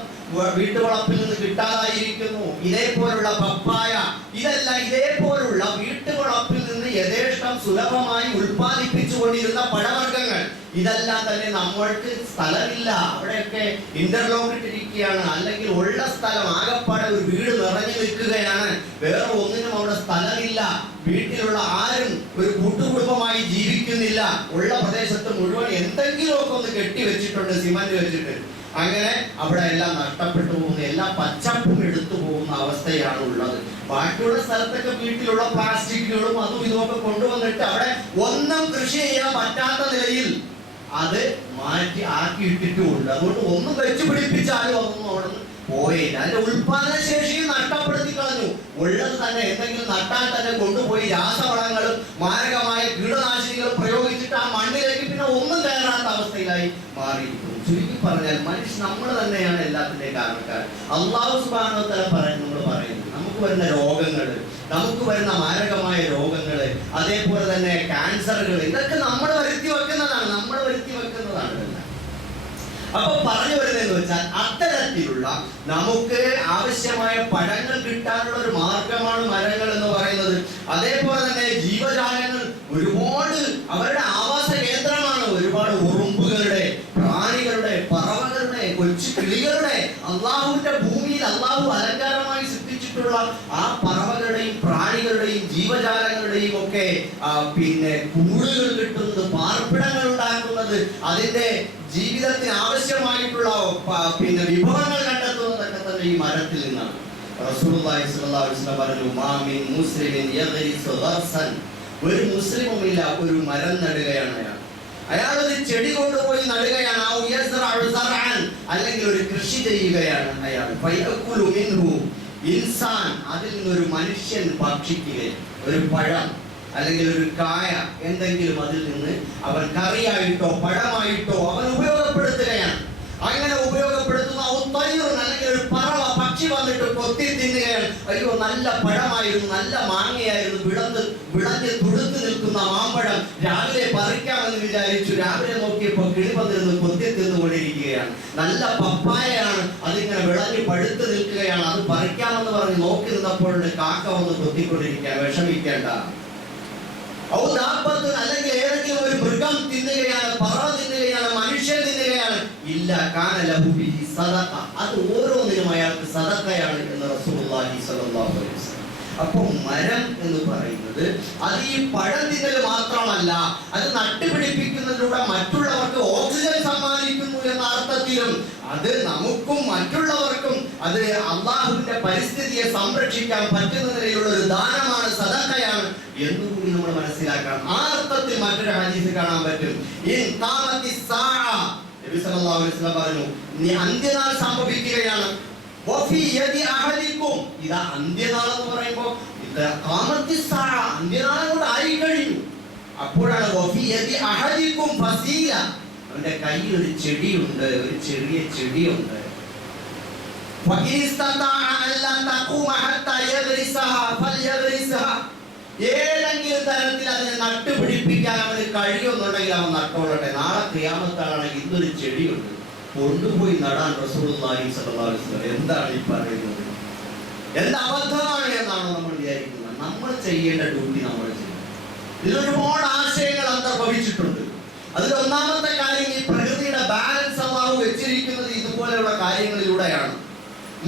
വീട്ടുവളപ്പിൽ നിന്ന് കിട്ടാതായിരിക്കുന്നു. ഇതേപോലുള്ള പപ്പായ ഇതെല്ലാം ഇതേപോലുള്ള വീട്ടുവളപ്പിൽ നിന്ന് യഥേഷ്ടം സുലഭമായി ഉൽപ്പാദിപ്പിച്ചുകൊണ്ടിരുന്ന പഴവർഗ്ഗങ്ങൾ ഇതെല്ലാം തന്നെ നമ്മൾക്ക് സ്ഥലമില്ല. അവിടെയൊക്കെ ഇന്റർലോക്ക് ഇട്ടിരിക്കുകയാണ്. അല്ലെങ്കിൽ ഉള്ള സ്ഥലം ആകപ്പാടെ ഒരു വീട് നിറഞ്ഞു നിൽക്കുകയാണ്. വേറെ ഒന്നിനും അവിടെ സ്ഥലമില്ല. വീട്ടിലുള്ള ആരും ഒരു കൂട്ടുകുടുംബമായി ജീവിക്കുന്നില്ല. ഉള്ള പ്രദേശത്ത് മുഴുവൻ എന്തെങ്കിലുമൊക്കെ ഒന്ന് കെട്ടിവെച്ചിട്ടുണ്ട്, സിമന്റ് വെച്ചിട്ട്. അങ്ങനെ അവിടെ എല്ലാം നഷ്ടപ്പെട്ടു പോകുന്ന, എല്ലാ പച്ചപ്പും എടുത്തു പോകുന്ന അവസ്ഥയാണ് ഉള്ളത്. ബാക്കിയുള്ള സ്ഥലത്തൊക്കെ വീട്ടിലുള്ള പ്ലാസ്റ്റിക്കുകളും അതും ഇതുമൊക്കെ കൊണ്ടുവന്നിട്ട് അവിടെ ഒന്നും കൃഷി ചെയ്യാൻ പറ്റാത്ത നിലയിൽ അത് മാറ്റി ആക്കിയിട്ടിട്ടുമുണ്ട്. അതുകൊണ്ട് ഒന്നും വെച്ച് പിടിപ്പിച്ചാലും അതൊന്നും അവിടെ നിന്ന് പോയില്ല. അതിന്റെ ഉൽപാദന ശേഷിയും നഷ്ടപ്പെടുത്തി കളഞ്ഞു. ഉള്ളത് തന്നെ എന്തെങ്കിലും നട്ടാൽ തന്നെ കൊണ്ടുപോയി രാസവളങ്ങളും മാരകമായ കീടനാശിനികളും പ്രയോഗിച്ചിട്ട് ആ മണ്ണിലേക്ക് പിന്നെ ഒന്നും കയറാത്ത അവസ്ഥയിലായി മാറിയിരിക്കുന്നു. ചുരുക്കി പറഞ്ഞാൽ നമ്മൾ തന്നെയാണ് എല്ലാത്തിന്റെയും കാരണക്കാരൻ. അല്ലാഹു സുബ്ഹാനഹു വ തആല പറയുന്നു നമുക്ക് വരുന്ന രോഗങ്ങൾ, നമുക്ക് വരുന്ന മാരകമായ രോഗങ്ങൾ, അതേപോലെ തന്നെ ക്യാൻസറുകൾ, ഇതൊക്കെ നമ്മൾ വരുത്തി വെക്കുന്നതാണ്. അപ്പൊ പറഞ്ഞു വരുന്നതെന്ന് വെച്ചാൽ അത്തരത്തിലുള്ള നമുക്ക് ആവശ്യമായ പഴങ്ങൾ കിട്ടാനുള്ള ഒരു മാർഗമാണ് മരങ്ങൾ എന്ന് പറയുന്നത്. അതേപോലെ തന്നെ ജീവജാലങ്ങൾ ഒരുപാട് അവരുടെ ആവാസ കേന്ദ്രമാണ്. ഒരുപാട് ഉറുമ്പുകളുടെ, പ്രാണികളുടെ, പറവകളുടെ, കൊച്ചു കിളികളുടെ, അള്ളാഹുവിന്റെ ഭൂമിയിൽ അള്ളാഹു അലങ്കാരമായി സൃഷ്ടിച്ചിട്ടുള്ള ആ പറവകളുടെയും പ്രാണികളുടെയും ജീവജാലങ്ങളുടെയും ഒക്കെ കൂടുകൾ കിട്ടുന്നത്, പാർപ്പിടങ്ങൾ ഉണ്ടാക്കുന്നത്, അതിന്റെ ജീവിതത്തിന് ആവശ്യമായിട്ടുള്ള വിഭവങ്ങൾ കണ്ടെത്തുന്നതൊക്കെ തന്നെ ഈ മരത്തിൽ നിന്നാണ്. റസൂലുള്ളാഹി സ്വല്ലല്ലാഹു അലൈഹി വസല്ലം പറഞ്ഞു, മാ മിൻ മുസ്ലിമിൻ യഗ്രിസു ഗർസൻ, ഒരു മുസ്ലിമുമില്ല ഒരു മരം നടുകയാണ് അയാൾ ഒരു ചെടി കൊണ്ടുപോയി നടുകയാണ്, അല്ലെങ്കിൽ ഒരു കൃഷി ചെയ്യുകയാണ് അയാൾ. ഫയഅകുലു മിൻഹു ഇൻസാൻ, അതിൽ നിന്നൊരു മനുഷ്യൻ ഭക്ഷിക്കുകയും ഒരു പഴം അല്ലെങ്കിൽ ഒരു കായ എന്തെങ്കിലും അതിൽ നിന്ന് അവൻ കറിയായിട്ടോ പഴമായിട്ടോ അവൻ ഉപയോഗപ്പെടുത്തുകയാണ്. അങ്ങനെ ഉപയോഗപ്പെടുത്തുന്ന അല്ലെങ്കിൽ ഒരു പറവ പക്ഷി വന്നിട്ട് കൊത്തി തിന്നുകയാണ്. അയ്യോ നല്ല പഴമായിരുന്നു, നല്ല മാങ്ങയായിരുന്നു, വിളഞ്ഞ് തുടുത്തു നിൽക്കുന്ന മാമ്പഴം രാവിലെ പറിക്കാമെന്ന് വിചാരിച്ചു. രാവിലെ നോക്കിയപ്പോൾ കിളി വന്നിരുന്ന് കൊത്തി തിന്നുകൊണ്ടിരിക്കുകയാണ്. നല്ല പപ്പായയാണ്, അതിങ്ങനെ വിളഞ്ഞ് പഴുത്ത് നിൽക്കുകയാണ്. അത് പറിക്കാമെന്ന് പറഞ്ഞ് നോക്കി നിന്നപ്പോഴുണ്ട് കാക്ക വന്ന് കൊത്തിക്കൊണ്ടിരിക്കുക. വിഷമിക്കേണ്ട. അല്ലെങ്കിൽ ഏതെങ്കിലും ഒരു മൃഗം തിന്നുകയാണ്, പറവ തിന്നുകയാണ്, മനുഷ്യൻ തിന്നുകയാണ്. ഇല്ല, അത് ഓരോന്നിനും അയാൾക്ക് സദഖയാണ് എന്ന് റസൂലുള്ളാഹി സ്വല്ലല്ലാഹു അലൈഹി വസല്ലം. അപ്പൊ മരം എന്ന് പറയുന്നത് അത് ഈ പഴം തിന്നൽ മാത്രമല്ല, അത് നട്ടുപിടിപ്പിക്കുന്നതിലൂടെ മറ്റുള്ളവർക്ക് ഓക്സിജൻ സമ്മാനിക്കുന്നു എന്ന അർത്ഥത്തിലും അത് നമുക്കും മറ്റുള്ളവർക്കും അത് അള്ളാഹുവിന്റെ പരിസ്ഥിതിയെ സംരക്ഷിക്കാൻ പറ്റുന്ന നിലയിലുള്ള ഒരു ദാനമാണ്, സദഖയാണ് എന്നുകൂടി നമ്മൾ മനസ്സിലാക്കണം. ആ അർത്ഥത്തിൽ മറ്റൊരു ഹദീസ് കാണാൻ പറ്റും. നബി സല്ലല്ലാഹു അലൈഹി വസല്ലം പറഞ്ഞു, അന്ത്യനാൾ സംഭവിക്കുകയാണ്. ഇതാ അന്ത്യനാൾ എന്ന് പറയുമ്പോൾ അന്ത്യനാൾ കൊണ്ട് ആയി കഴിഞ്ഞു. അപ്പോഴാണ് അവന്റെ കയ്യിൽ ഒരു ചെടിയുണ്ട്, ഒരു ചെറിയ ചെടിയുണ്ട്. ഏതെങ്കിലും തരത്തിൽ അതിനെ നട്ടുപിടിപ്പിക്കാൻ അവന് കഴിയുന്നുണ്ടെങ്കിൽ അവൻ നട്ടോളട്ടെ. നാളെ ഖിയാമത്താണെങ്കിൽ ഇന്നൊരു ചെടിയുണ്ട്, കൊണ്ടുപോയി നടാൻ റസൂലുള്ളാഹി സ്വല്ലല്ലാഹു അലൈഹി വസല്ലം. എന്താണ് ഈ പറയുന്നത്? എന്ത് അബദ്ധമാണ് എന്നാണോ നമ്മൾ വിചാരിക്കുന്നത്? നമ്മൾ ചെയ്യേണ്ട ഡ്യൂട്ടി നമ്മൾ ചെയ്യും. ഇതിലൊരുപാട് ആശയങ്ങൾ അന്തർഭവിച്ചിട്ടുണ്ട്. അതിൽ ഒന്നാമത്തെ കാര്യം, ഈ പ്രകൃതിയുടെ ബാലൻസ് അല്ലാഹു വെച്ചിരിക്കുന്നത് ഇതുപോലെയുള്ള കാര്യങ്ങളിലൂടെയാണ്.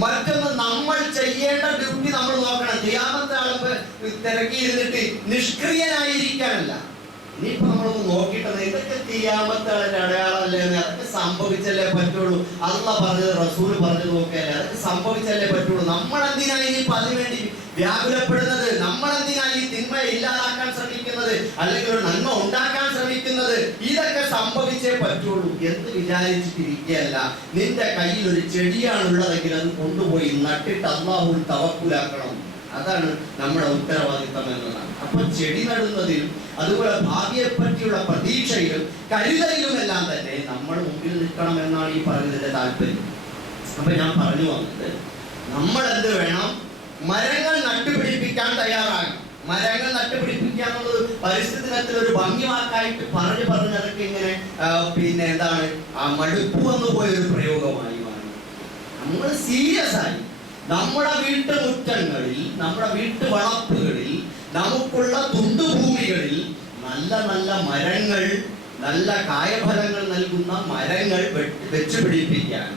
മറ്റൊന്ന്, നമ്മൾ ചെയ്യേണ്ട ഡ്യൂട്ടി നമ്മൾ നോക്കണം. ഖിയാമത്ത് ആളുമ്പ് തിരക്കിയിരുന്നിട്ട് നിഷ്ക്രിയനായിരിക്കാനല്ല. ഇനിയിപ്പോ നമ്മളൊന്ന് നോക്കിയിട്ടത് ഇതൊക്കെ ഖിയാമത്തിന്റെ അടയാളമല്ലേ, അതൊക്കെ സംഭവിച്ചല്ലേ പറ്റുള്ളൂ. അല്ലാഹ് പറഞ്ഞത് റസൂൽ പറഞ്ഞത് നോക്കിയല്ലേ, അതൊക്കെ സംഭവിച്ചല്ലേ പറ്റുള്ളൂ. നമ്മളെന്തിനാ ഇനിയിപ്പോ അതിനുവേണ്ടി വ്യാകുലപ്പെടുന്നത്? നമ്മളെന്തിനാ ഈ തിന്മയെ ഇല്ലാതാക്കാൻ ശ്രമിക്കുന്നത്, അല്ലെങ്കിൽ ഒരു നന്മ ഉണ്ടാക്കാൻ ശ്രമിക്കുന്നത്? ഇതൊക്കെ സംഭവിച്ചേ പറ്റുള്ളൂ എന്ന് വിചാരിച്ചിട്ടിരിക്കുകയല്ല. നിന്റെ കയ്യിൽ ഒരു ചെടിയാണുള്ളതെങ്കിൽ അത് കൊണ്ടുപോയി നട്ടിട്ട് അല്ലാഹുവിൽ തവക്കുലാക്കണം. അതാണ് നമ്മുടെ ഉത്തരവാദിത്തം എന്നതാണ്. അപ്പൊ ചെടി നടുന്നതിലും അതുപോലെ ഭാവിയെ പറ്റിയുള്ള പ്രതീക്ഷയിലും കരുതലിലുമെല്ലാം തന്നെ നമ്മൾ മുമ്പിൽ നിൽക്കണം എന്നാണ് ഈ പറയുന്നതിന്റെ താല്പര്യം. അപ്പൊ ഞാൻ പറഞ്ഞു വന്നത്, നമ്മൾ എന്ത് വേണം? മരങ്ങൾ നട്ടുപിടിപ്പിക്കാൻ തയ്യാറാകണം. മരങ്ങൾ നട്ടുപിടിപ്പിക്കുക എന്നുള്ളത് പരിസ്ഥിതി ദിനത്തിൽ ഒരു ഭംഗിവാക്കായിട്ട് പറഞ്ഞ് അതൊക്കെ ഇങ്ങനെ പിന്നെ എന്താണ് മടുപ്പ് വന്നു പോയൊരു പ്രയോഗമായി മാറി. നമ്മൾ സീരിയസ് ആയി നമ്മുടെ വീട്ടുമുറ്റങ്ങളിൽ, നമ്മുടെ വീട്ടുവളപ്പുകളിൽ, നമുക്കുള്ള തുണ്ടുഭൂമികളിൽ നല്ല നല്ല മരങ്ങൾ, നല്ല കായഫലങ്ങൾ നൽകുന്ന മരങ്ങൾ വെച്ചുപിടിപ്പിക്കാൻ,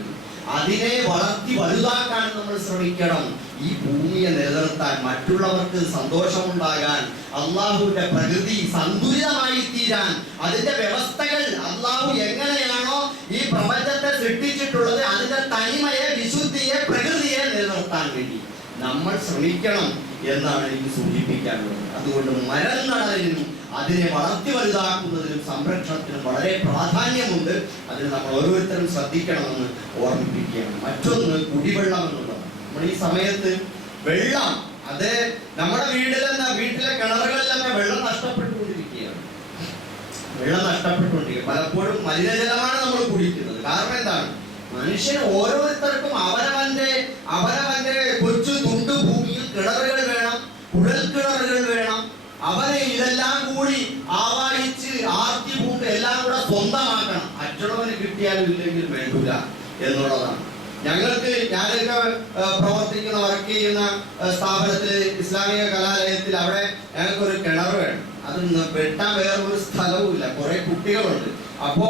അതിനെ വളർത്തി വലുതാക്കാൻ നമ്മൾ ശ്രമിക്കണം. ഈ ഭൂമിയെ നിലനിർത്താൻ, മറ്റുള്ളവർക്ക് സന്തോഷമുണ്ടാകാൻ, അള്ളാഹുവിന്റെ പ്രകൃതി സന്തുലിതമായി തീരാൻ, അതിന്റെ വ്യവസ്ഥകൾ അള്ളാഹു എങ്ങനെയാണോ ഈ പ്രപഞ്ചത്തെ സൃഷ്ടിച്ചിട്ടുള്ളത് അതിന്റെ തനിമയെ, വിശുദ്ധിയെ, പ്രകൃതിയെ നിലനിർത്താൻ വേണ്ടി നമ്മൾ ശ്രമിക്കണം എന്നാണ് എനിക്ക് സൂചിപ്പിക്കാനുള്ളത്. അതുകൊണ്ട് മരം നടലിനും അതിനെ വളർത്തി വലുതാക്കുന്നതിനും സംരക്ഷണത്തിനും വളരെ പ്രാധാന്യമുണ്ട്. അതിന് നമ്മൾ ഓരോരുത്തരും ശ്രദ്ധിക്കണമെന്ന് ഓർമ്മിപ്പിക്കുകയാണ്. മറ്റൊന്ന്, കുടിവെള്ളം എന്നുള്ളതാണ്. നമ്മൾ ഈ സമയത്ത് വെള്ളം, അത് നമ്മുടെ വീട്ടിലെ കിണറുകളിലൊക്കെ വെള്ളം നഷ്ടപ്പെട്ടുകൊണ്ടിരിക്കുകയാണ്. പലപ്പോഴും മലിനജലമാണ് നമ്മൾ കുടിക്കുന്നത്. കാരണം എന്താണ്? മനുഷ്യന് ഓരോരുത്തർക്കും അവനവന്റെ കൊച്ചു തുണ്ടു ഭൂമിയിൽ കിണറുകൾ വേണം, കുഴൽ കിണറുകൾ വേണം. അവനെ ഇതെല്ലാം കൂടി ആവാഹിച്ച് ആർത്തി പൂണ്ട് എല്ലാം കൂടെ സ്വന്തമാക്കണം. മറ്റുള്ളവന് കിട്ടിയാലും ഇല്ലെങ്കിൽ വേണ്ടൂല എന്നുള്ളതാണ്. ഞാനൊക്കെ പ്രവർത്തിക്കുന്ന, വർക്ക് ചെയ്യുന്ന സ്ഥാപനത്തില്, ഇസ്ലാമിക കലാലയത്തിൽ, അവിടെ ഞങ്ങൾക്കൊരു കിണർ വേണം. അത് വെട്ടാൻ വേറൊരു സ്ഥലവും ഇല്ല, കുറെ കുട്ടികളുണ്ട്. അപ്പോ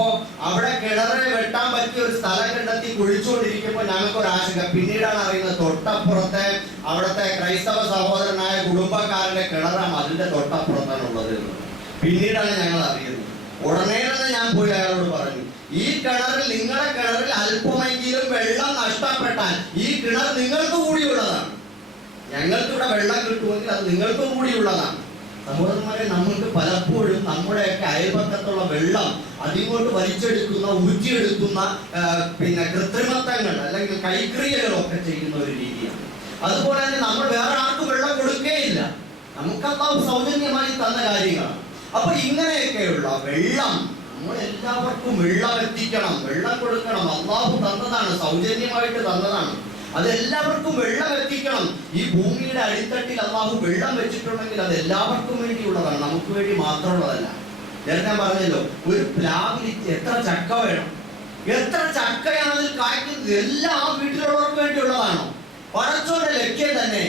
അവിടെ കിണറ് വെട്ടാൻ പറ്റിയ ഒരു സ്ഥലം കണ്ടെത്തി കുഴിച്ചുകൊണ്ടിരിക്കുമ്പോൾ ഞങ്ങൾക്കൊരു ആശങ്ക. പിന്നീടാണ് അറിയുന്നത് തൊട്ടപ്പുറത്തെ അവിടുത്തെ ക്രൈസ്തവ സഹോദരനായ കുടുംബക്കാരന്റെ കിണറാണ് അതിന്റെ തൊട്ടപ്പുറത്താണുള്ളത് എന്ന്. പിന്നീടാണ് ഞങ്ങൾ അറിയുന്നത്. ഉടനെ തന്നെ ഞാൻ പോയി അയാളോട് പറഞ്ഞു, ഈ കിണറിൽ, നിങ്ങളുടെ കിണറിൽ അല്പമെങ്കിലും വെള്ളം നഷ്ടപ്പെട്ടാൽ ഈ കിണർ നിങ്ങൾക്ക് കൂടിയുള്ളതാണ്. ഞങ്ങൾക്ക് ഇവിടെ വെള്ളം കിട്ടുമെങ്കിൽ അത് നിങ്ങൾക്കും കൂടിയുള്ളതാണ്. സഹോദരന്മാരെ, നമ്മൾക്ക് പലപ്പോഴും നമ്മുടെയൊക്കെ അയൽപക്കത്തുള്ള വെള്ളം അതിങ്ങോട്ട് വലിച്ചെടുക്കുന്ന, ഊറ്റിയെടുക്കുന്ന പിന്നെ കൃത്രിമത്വങ്ങൾ അല്ലെങ്കിൽ കൈക്രിയകളൊക്കെ ചെയ്യുന്ന ഒരു രീതിയാണ്. അതുപോലെ തന്നെ നമ്മൾ വേറെ ആർക്കും വെള്ളം കൊടുക്കേയില്ല. നമുക്കല്ലാഹു സൗജന്യമായി തന്ന കാര്യങ്ങളാണ്. അപ്പൊ ഇങ്ങനെയൊക്കെയുള്ള വെള്ളം, നമ്മൾ എല്ലാവർക്കും വെള്ളം എത്തിക്കണം, വെള്ളം കൊടുക്കണം. അല്ലാഹു തന്നതാണ്, സൗജന്യമായിട്ട് തന്നതാണ്. അതെല്ലാവർക്കും വെള്ളം എത്തിക്കണം. ഈ ഭൂമിയുടെ അടിത്തട്ടിൽ അല്ലാഹു വെള്ളം വെച്ചിട്ടുണ്ടെങ്കിൽ അത് എല്ലാവർക്കും വേണ്ടിയുള്ളതാണ്, നമുക്ക് വേണ്ടി മാത്രമുള്ളതല്ല. ഞാൻ പറഞ്ഞല്ലോ, ഒരു പ്ലാവിൽ എത്ര ചക്ക വേണം, എത്ര ചക്കയാണ് അതിൽ കായ്ക്കുന്നത്, എല്ലാം ആ വീട്ടിലുള്ളവർക്ക് വേണ്ടിയുള്ളതാണോ? പടച്ചോന്റെ ലക്ഷ്യം തന്നെ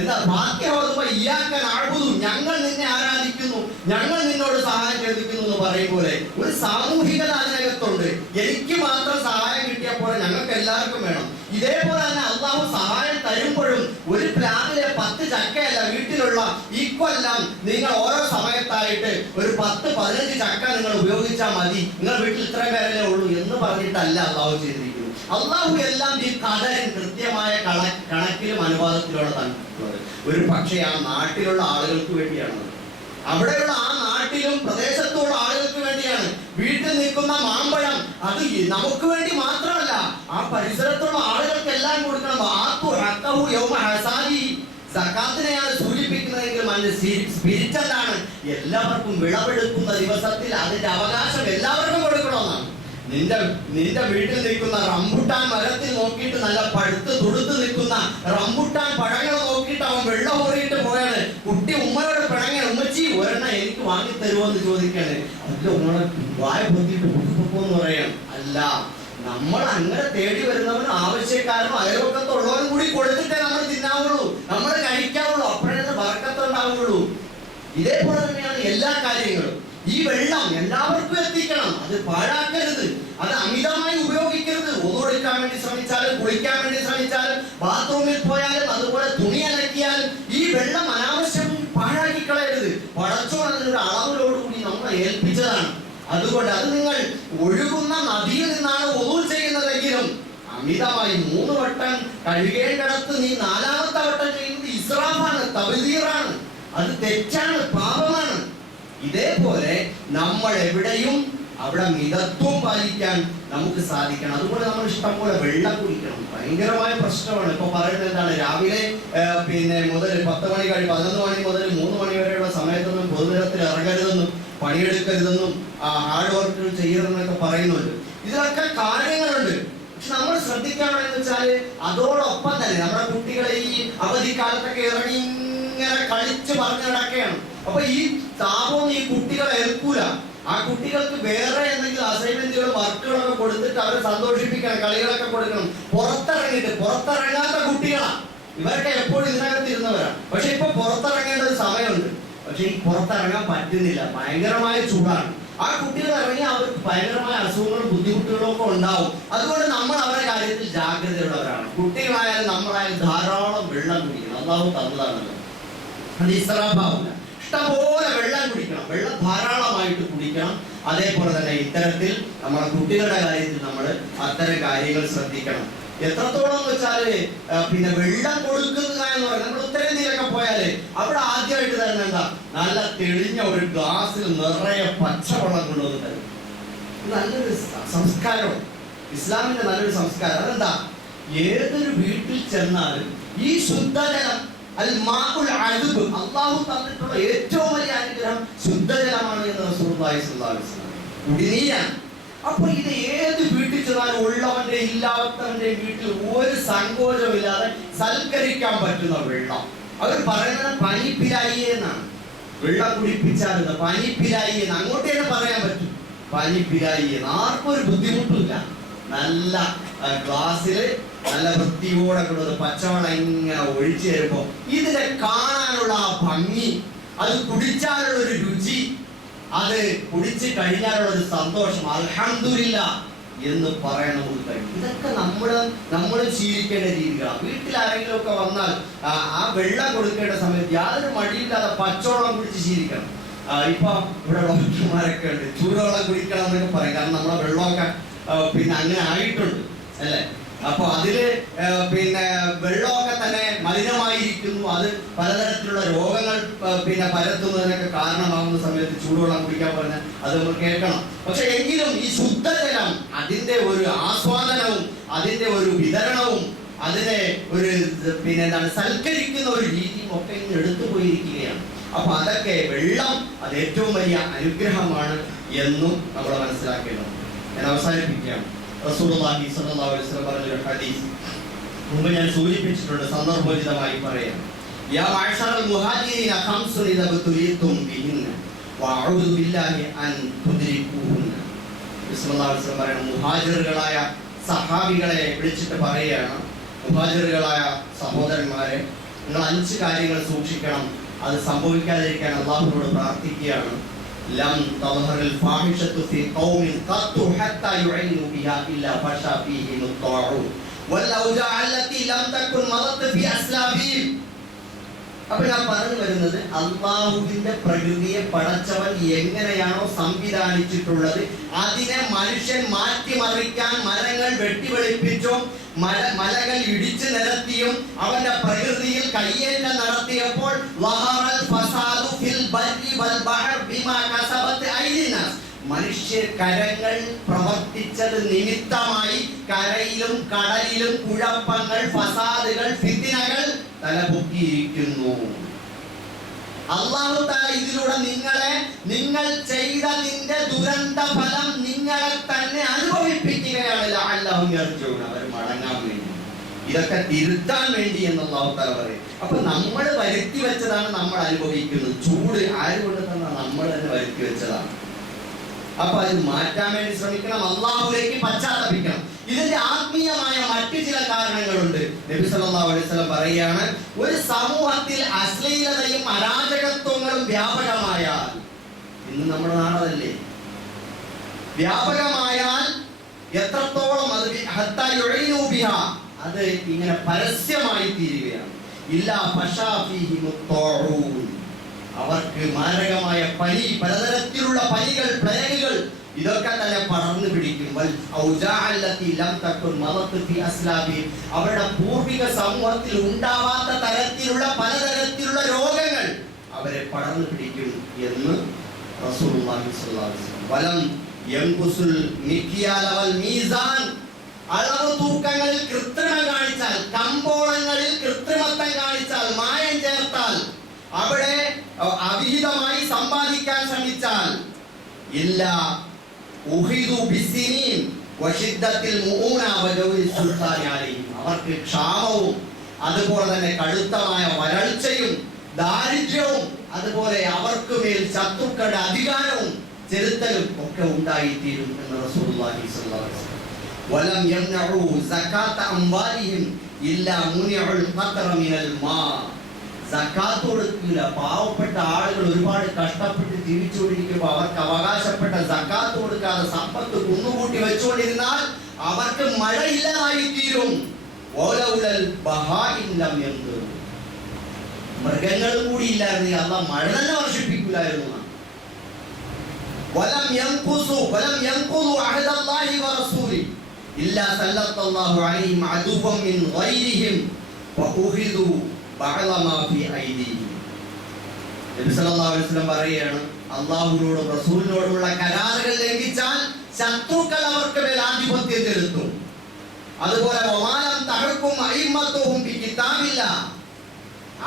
എന്താ? വാക്യമാകുമ്പോ ഇയാക്കാൻ ആഴ്വതും, ഞങ്ങൾ നിന്നെ ആരാധിക്കുന്നു, ഞങ്ങൾ നിന്നോട് സഹായം ചോദിക്കുന്നു എന്ന് പറയും പോലെ ഒരു സാമൂഹികത അതിനകത്തുണ്ട്. എനിക്ക് മാത്രം സഹായം കിട്ടിയപ്പോൾ ഞങ്ങൾക്ക് എല്ലാവർക്കും വേണം. ഇതേപോലെ തന്നെ അല്ലാഹു സഹായം തരുമ്പോഴും ഒരു പ്ലാവിലെ 10 ചക്കയല്ല വീട്ടിലുള്ള, ഇക്കൊല്ലം നിങ്ങൾ ഓരോ സമയത്തായിട്ട് ഒരു 10-15 ചക്ക നിങ്ങൾ ഉപയോഗിച്ചാൽ മതി, നിങ്ങൾ വീട്ടിൽ ഇത്രയും പേരല്ലേ ഉള്ളൂ എന്ന് പറഞ്ഞിട്ടല്ല അല്ലാഹു ചെയ്തിരിക്കുന്നു. അള്ളാഹു എല്ലാം ഈ ഖദറിൻ കൃത്യമായ കണക്കിലും അനുപാതത്തിലുള്ള തന്നിട്ടുള്ളത്. ഒരു പക്ഷേ ആ നാട്ടിലുള്ള ആളുകൾക്ക് വേണ്ടിയാണ്, അവിടെയുള്ള ആ നാട്ടിലും പ്രദേശത്തുള്ള ആളുകൾക്ക് വേണ്ടിയാണ്. വീട്ടിൽ നിൽക്കുന്ന മാമ്പഴം അത് നമുക്ക് വേണ്ടി മാത്രമല്ല, ആ പരിസരത്തുള്ള ആളുകൾക്കെല്ലാം കൊടുക്കണം. സക്കാത്തിനെയാണ് സൂചിപ്പിക്കുന്നതെങ്കിലും അതിന്റെ സ്പിരിറ്റ് എന്താണ്? എല്ലാവർക്കും വിളവെടുക്കുന്ന ദിവസത്തിൽ അതിന്റെ അവകാശം എല്ലാവർക്കും കൊടുക്കണമെന്നാണ്. നിന്റെ വീട്ടിൽ നിൽക്കുന്ന റംബുട്ടാൻ മരത്തിൽ നോക്കിയിട്ട് നല്ല പഴുത്ത് തുടുത്ത് നിൽക്കുന്ന റംബുട്ടാൻ പഴങ്ങൾ നോക്കിയിട്ട് അവൻ വെള്ളം ഊറിയിട്ട് പോയാണ്. കുട്ടി ഉമ്മയോട് പിണങ്ങാൻ, ഉമ്മച്ചി ഒരെണ്ണം എനിക്ക് വാങ്ങി തരുമോ എന്ന് ചോദിക്കാണ്. അതിൽ ഉമ്മളെ വായ പൊത്തിയിട്ട് പൊട്ടിപ്പോന്ന് പറയാണ്. അല്ല, നമ്മൾ അങ്ങനെ തേടി വരുന്നവനും ആവശ്യക്കാരനും അയൽവക്കത്തുള്ളവരും കൂടി കൊടുത്തിട്ടേ നമ്മൾ തിന്നാവുള്ളൂ, നമ്മൾ കഴിക്കാവുള്ളൂ. അപ്പോഴേ ബർക്കത്തുണ്ടാവുള്ളൂ. ഇതേപോലെ തന്നെയാണ് എല്ലാ കാര്യങ്ങളും. ഈ വെള്ളം എല്ലാവർക്കും എത്തിക്കണം, അത് പാഴാക്കരുത്, അത് അമിതമായി ഉപയോഗിക്കരുത്. ഒന്നുകൊടുക്കാൻ വേണ്ടി ശ്രമിച്ചാലും, കുളിക്കാൻ വേണ്ടി ശ്രമിച്ചാലും, ബാത്റൂമിൽ പോയാലും, അതുപോലെ തുണി അലക്കിയാലും ഈ വെള്ളം അനാവശ്യം പാഴാക്കി കളയരുത്. പടച്ചോൻ അതിനൊരു അളവിലോടുകൂടി നമ്മളെ ഏൽപ്പിച്ചതാണ്. അതുകൊണ്ട് അത് നിങ്ങൾ ഒഴുകുന്ന നദിയിൽ നിന്നാണ് ഒന്നു ചെയ്യുന്നതെങ്കിലും അമിതമായി 3 വട്ടം കഴുകേണ്ടിടത്ത് നീ 4ാമത്തെ വട്ടം ചെയ്യുന്നത് ഇസ്രാഫാണ്, തബ്ദീറാണ്, അത് തെറ്റാണ്, പാപമാണ്. ഇതേപോലെ നമ്മൾ എവിടെയും അവിടെ മിതത്വം പാലിക്കാൻ നമുക്ക് സാധിക്കണം. അതുപോലെ നമ്മൾ ഇഷ്ടം പോലെ വെള്ളം കുടിക്കണം. ഭയങ്കരമായ പ്രശ്നമാണ്. ഇപ്പൊ പറയുന്നത് എന്താണ്? രാവിലെ മുതൽ 10 മണി കഴിഞ്ഞ് 11 മണി മുതൽ 3 മണി വരെയുള്ള സമയത്തൊന്നും പൊതുനിരത്തിൽ ഇറങ്ങരുതെന്നും പണിയെടുക്കരുതെന്നും ഹാർഡ് വർക്കുകൾ ചെയ്യരുതെന്നൊക്കെ പറയുന്നുണ്ട്. ഇതിലൊക്കെ കാര്യങ്ങളുണ്ട്. പക്ഷെ നമ്മൾ ശ്രദ്ധിക്കാണെന്ന് വെച്ചാല് അതോടൊപ്പം തന്നെ നമ്മുടെ കുട്ടികളെ ഈ അവധിക്കാലത്തൊക്കെ ഇറങ്ങി ഇങ്ങനെ കളിച്ച് പറഞ്ഞു നടക്കുകയാണ്. അപ്പൊ ഈ താപം ഈ കുട്ടികളെ ഏൽക്കൂല. ആ കുട്ടികൾക്ക് വേറെ എന്തെങ്കിലും അസൈൻമെന്റുകളും വർക്കുകളൊക്കെ കൊടുത്തിട്ട് അവരെ സന്തോഷിപ്പിക്കണം, കളികളൊക്കെ കൊടുക്കണം. പുറത്തിറങ്ങാത്ത കുട്ടികളാണ് ഇവരൊക്കെ. എപ്പോഴും ഇതിനകത്ത് ഇരുന്നവരാണ്. പക്ഷെ ഇപ്പൊ പുറത്തിറങ്ങേണ്ട ഒരു സമയമുണ്ട്. പക്ഷെ ഈ പുറത്തിറങ്ങാൻ പറ്റുന്നില്ല, ഭയങ്കരമായ ചൂടാണ്. ആ കുട്ടികൾ ഇറങ്ങി അവർക്ക് ഭയങ്കരമായ അസുഖങ്ങളും ബുദ്ധിമുട്ടുകളും ഒക്കെ ഉണ്ടാവും. അതുകൊണ്ട് നമ്മൾ അവരുടെ കാര്യത്തിൽ ജാഗ്രതയുള്ളവരാണ്. കുട്ടികളായാലും നമ്മളായാലും ധാരാളം വെള്ളം കുടിക്കണം. അള്ളാഹു തന്നതാണല്ലോ, അത് ഇസ്രാഫാവില്ല. ഇഷ്ടംപോലെ വെള്ളം കുടിക്കണം, വെള്ളം ധാരാളമായിട്ട് കുടിക്കണം. അതേപോലെ തന്നെ ഇത്തരത്തിൽ നമ്മുടെ കുട്ടികളുടെ കാര്യത്തിൽ നമ്മൾ അത്തരം കാര്യങ്ങൾ ശ്രദ്ധിക്കണം. എത്രത്തോളം എന്ന് വെച്ചാല് വെള്ളം കൊടുക്കുക എന്ന് പറയുന്നത്, നമ്മൾ ഉത്തരേന്ത്യയിലൊക്കെ പോയാല് അവിടെ ആദ്യമായിട്ട് തന്നെ എന്താ, നല്ല തെളിഞ്ഞ ഒരു ഗ്ലാസ്സിൽ നിറയെ പച്ചവെള്ളം കൊണ്ടുവന്ന് തരും. നല്ലൊരു സംസ്കാരം, ഇസ്ലാമിന്റെ നല്ലൊരു സംസ്കാരം. അതെന്താ, ഏതൊരു വീട്ടിൽ ചെന്നാലും ഈ ശുദ്ധജലം അല്ലാഹു തന്നിട്ടുള്ള ഏറ്റവും വലിയ അനുഗ്രഹം ശുദ്ധജലമാണ് എന്ന് റസൂലുള്ളാഹി സ്വല്ലല്ലാഹു അലൈഹി വസല്ലം. കുടിനീരാണ്. അപ്പൊ ഇത് ഏത് വീട്ടിൽ ചെന്നാലും ഉള്ളവന്റെ ഇല്ലാത്തവന്റെ വീട്ടിൽ ഒരു സങ്കോചമില്ലാതെ സൽക്കരിക്കാൻ പറ്റുന്ന വെള്ളം. അവർ പറയുന്നത് പനിപ്പിലായി എന്നാണ്. വെള്ളം കുടിപ്പിച്ചാൽ പനിപ്പിലായി എന്ന് അങ്ങോട്ടേ പറയാൻ പറ്റും. പനിപ്പിലായി എന്ന് ആർക്കും ഒരു ബുദ്ധിമുട്ടില്ല. നല്ല ഗ്ലാസ്സില് നല്ല വൃത്തിയോടെ കൊണ്ടത് പച്ചവെള്ളം ഇങ്ങനെ ഒഴിച്ചു തരുമ്പോ ഇതിനെ കാണാനുള്ള ആ ഭംഗി, അത് കുടിച്ചാലുള്ള ഒരു രുചി, അത് കുടിച്ചു കഴിഞ്ഞാലുള്ള ഒരു സന്തോഷം, അൽഹംദുലില്ലാഹ് എന്ന് പറയാൻ നമുക്ക് കഴിയും. ഇതൊക്കെ നമ്മൾ ശീലിക്കേണ്ട രീതികളാണ്. വീട്ടിൽ ആരെങ്കിലും ഒക്കെ വന്നാൽ ആ വെള്ളം കൊടുക്കേണ്ട സമയത്ത് യാതൊരു മടിയില്ലാതെ പച്ചവെള്ളം കുടിച്ച് ശീലിക്കണം. ഇപ്പൊ ഇവിടെ ഡോക്ടർമാരൊക്കെ ഉണ്ട്, ചൂടുവെള്ളം കുടിക്കണം എന്നൊക്കെ പറയും. കാരണം നമ്മളെ വെള്ളമൊക്കെ അങ്ങനെ ആയിട്ടുണ്ട് അല്ലേ. അപ്പൊ അതില് വെള്ളമൊക്കെ തന്നെ മലിനമായിരിക്കുന്നു. അത് പലതരത്തിലുള്ള രോഗങ്ങൾ പരത്തുന്നതിനൊക്കെ കാരണമാകുന്ന സമയത്ത് ചൂടുവെള്ളം കുടിക്കാൻ പറഞ്ഞാൽ അത് നമ്മൾ കേൾക്കണം. പക്ഷെ എങ്കിലും ഈ ശുദ്ധജലം അതിന്റെ ഒരു ആസ്വാദനവും അതിന്റെ ഒരു വിതരണവും അതിനെ ഒരു സൽക്കരിക്കുന്ന ഒരു രീതിയും ഒക്കെ ഇന്ന് എടുത്തു പോയിരിക്കുകയാണ്. അപ്പൊ അതൊക്കെ വെള്ളം അത് ഏറ്റവും വലിയ അനുഗ്രഹമാണ് എന്നും നമ്മൾ മനസ്സിലാക്കേണ്ടത്. ഞാൻ അവസാനിപ്പിക്കുകയാണ്. റസൂലുള്ളാഹി സ്വല്ലല്ലാഹു അലൈഹി വസല്ലം പറഞ്ഞ ഹദീസ് മുമ്പ് ഞാൻ സൂചിപ്പിച്ചിട്ടുണ്ട്, സന്ദർഭോചിതമായി പറയാം. യാ മഅ്ശറൽ മുഹാജിരീന ഖംസുൻ ഇദാ ബതുലിതും ബിഹിന്ന വഅഊദു ബില്ലാഹി അൻ തുദ്രികൂഹുന്ന. റസൂലുള്ളാഹി സ്വല്ലല്ലാഹു അലൈഹി വസല്ലം പറയുന്നു, മുഹാജിറുകളായ സഹാബികളെ വിളിച്ചിട്ട് പറയുകയാണ്, മുഹാജിറുകളായ സഹോദരന്മാരെ, നിങ്ങൾ 5 കാര്യങ്ങൾ സൂക്ഷിക്കണം. അത് സംഭവിക്കാതിരിക്കാൻ അല്ലാഹുവോട് പ്രാർത്ഥിക്കുകയാണ്. ലം തദ്ഹറിൽ ഫാഹിഷത്തു ഫീ ഖൗമിൻ ഖത്തു ഹത്താ യുഇന്നു ബിഹാ ഇല്ലാ ഫശാ ഫീഹിം അത്വാഉ വൽ ഔജാ അല്ലതി ലം തകുൻ മദത് ഫീ അസ്ലാബിഹിം. അപ്പൊ ഞാൻ പറഞ്ഞു വരുന്നത്, അള്ളാഹുവിന്റെ പ്രകൃതിയെ പടച്ചവൻ എങ്ങനെയാണോ സംവിധാനിച്ചിട്ടുള്ളത് അതിനെ മനുഷ്യൻ മാറ്റിമറിക്കാൻ മരങ്ങൾ വെട്ടിവെളിപ്പിച്ചും മലകൾ ഇടിച്ചു നിരത്തിയും അവന്റെ പ്രകൃതിയിൽ കയ്യേറ്റം നടത്തിയപ്പോൾ മനുഷ്യ കരങ്ങൾ പ്രവർത്തിച്ചത് നിമിത്തമായി കരയിലും കടലിലും കുഴപ്പങ്ങൾ, ഫസാദുകൾ, ഫിത്നകൾ തലപൊക്കിയിരിക്കുന്നു. അല്ലാഹു തആല ഇതിലൂടെ നിങ്ങൾ ചെയ്ത നിന്റെ ദുരന്ത ഫലം നിങ്ങളെ തന്നെ അനുഭവിപ്പിക്കുകയാണ്. ലഅല്ലഹും യർജൂന, അവർ മടങ്ങാൻ വേണ്ടി, ഇതൊക്കെ തിരുത്താൻ വേണ്ടി എന്ന് അല്ലാഹു തആല പറയും. അപ്പൊ നമ്മൾ വരുത്തി വെച്ചതാണ് നമ്മൾ അനുഭവിക്കുന്നത്. ചൂട് ആര് കൊണ്ട് തന്ന? നമ്മൾ തന്നെ വരുത്തി വെച്ചതാണ്. അപ്പൊ അത് മാറ്റാൻ വേണ്ടി ശ്രമിക്കണം, അള്ളാഹുവിലേക്ക് പശ്ചാത്തപിക്കണം. ഇതിന്റെ ആത്മീയമായ മറ്റു ചില കാരണങ്ങളുണ്ട്. നബി സല്ലല്ലാഹു അലൈഹി വസല്ലം പറയുകയാണ്, ഒരു സമൂഹത്തിൽ അശ്ലീലതയും അരാജകത്വങ്ങളും വ്യാപകമായാൽ, ഇന്ന് നമ്മുടെ നാടല്ലേ, വ്യാപകമായാൽ എത്രത്തോളം അത് ഹത്താ യുഈനു ബിഹാ, അത് ഇങ്ങനെ പരസ്യമായി തീരുകയാണ്. ഇല്ലാ ഫശാ ഫീഹി മുത്തഊൻ, അവർക്ക് മാരകമായ പനി, പലതരത്തിലുള്ള പനികൾ, പ്ലേഗുകൾ, ഇതൊക്കെ തന്നെ പടർന്നു പിടിക്കും. അവരുടെ പൂർവിക സമൂഹത്തിൽ ഉണ്ടാവാത്ത തരത്തിലുള്ള പലതരത്തിലുള്ള രോഗങ്ങൾ അവരെ പടർന്നു പിടിക്കും എന്ന് റസൂലുള്ളാഹി സ്വല്ലല്ലാഹു അലൈഹി വസല്ലം. വലം യൻഖുസുൽ മിക്യാല വൽ മീസാൻ, അളവ് തൂക്കങ്ങളിൽ കൃത്രിമം കാണിച്ചാൽ, കമ്പോളങ്ങളിൽ കൃത്രിമത്വം കാണിച്ചാൽ, മായം ചേർത്താൽ, അവിടെ അവിഹിതമായി സമ്പാദിക്കാൻ ശ്രമിച്ചാൽ, ഇല്ല ഉഹിദു ബിസിനീൻ വശിദ്ദത്തിൽ മുഊന വജൗരി സുൽത്താനി അലൈഹിം, അവർക്ക് ക്ഷാമവും അതുപോലെ തന്നെ കടുത്തമായ വരൾച്ചയും ദാരിദ്ര്യവും അതുപോലെ അവർക്ക് മേൽ ശത്രുക്കളുടെ അധികാരവും ചെലുത്തലും ഒക്കെ ഉണ്ടായിത്തീരും എന്ന് റസൂലുള്ളാഹി സ്വല്ലല്ലാഹു അലൈഹി വസല്ലം. വലം യംനഉ സകാത അംവാലിഹിം ഇല്ലാ മുനിഉൽ ഖത്റ മിനൽ മാ, സകാത്ത് കൊടുക്കില്ല. പാവപ്പെട്ട ആളുകൾ ഒരുപാട് കഷ്ടപ്പെട്ട് ജീവിച്ചുകൊണ്ടിരിക്കുമ്പോൾ അവർക്ക് അവകാശപ്പെട്ട സകാത്ത് കൊടുക്കാതെ സമ്പത്ത് കുന്നുകൂട്ടി വെച്ചുകൊണ്ടിരുന്നാൽ അവർക്ക് മഴയില്ലാതായി തീരും. മൃഗങ്ങളും കൂടി ഇല്ലായിരുന്നു അല്ലാഹ് മഴ തന്നെ വർഷിപ്പിക്കില്ലായിരുന്നു. വലം യൻഖുസു വലം യൻഖുദു അഹദല്ലാഹി വറസൂലി ഇല്ലാ സല്ലല്ലാഹു അലൈഹിം അദുവൻ മിൻ ഗൈരിഹിം വഉഖിദു ബഅലമാ ഫീ ഐദിഹിം. നബി സല്ലല്ലാഹു അലൈഹി വസല്ലം പറയുകയാണ്, അല്ലാഹുവിനോടും റസൂലിനോടുമുള്ള കരാറുകൾ ലംഘിച്ചാൽ ശത്രുക്കൾ അവർക്ക് മേൽ ആധിപത്യം ചെലുത്തും. അതുപോലെ വമാലം തഹക്കും അയിമ്മത്തുഹും ബി കിതാബില്ല,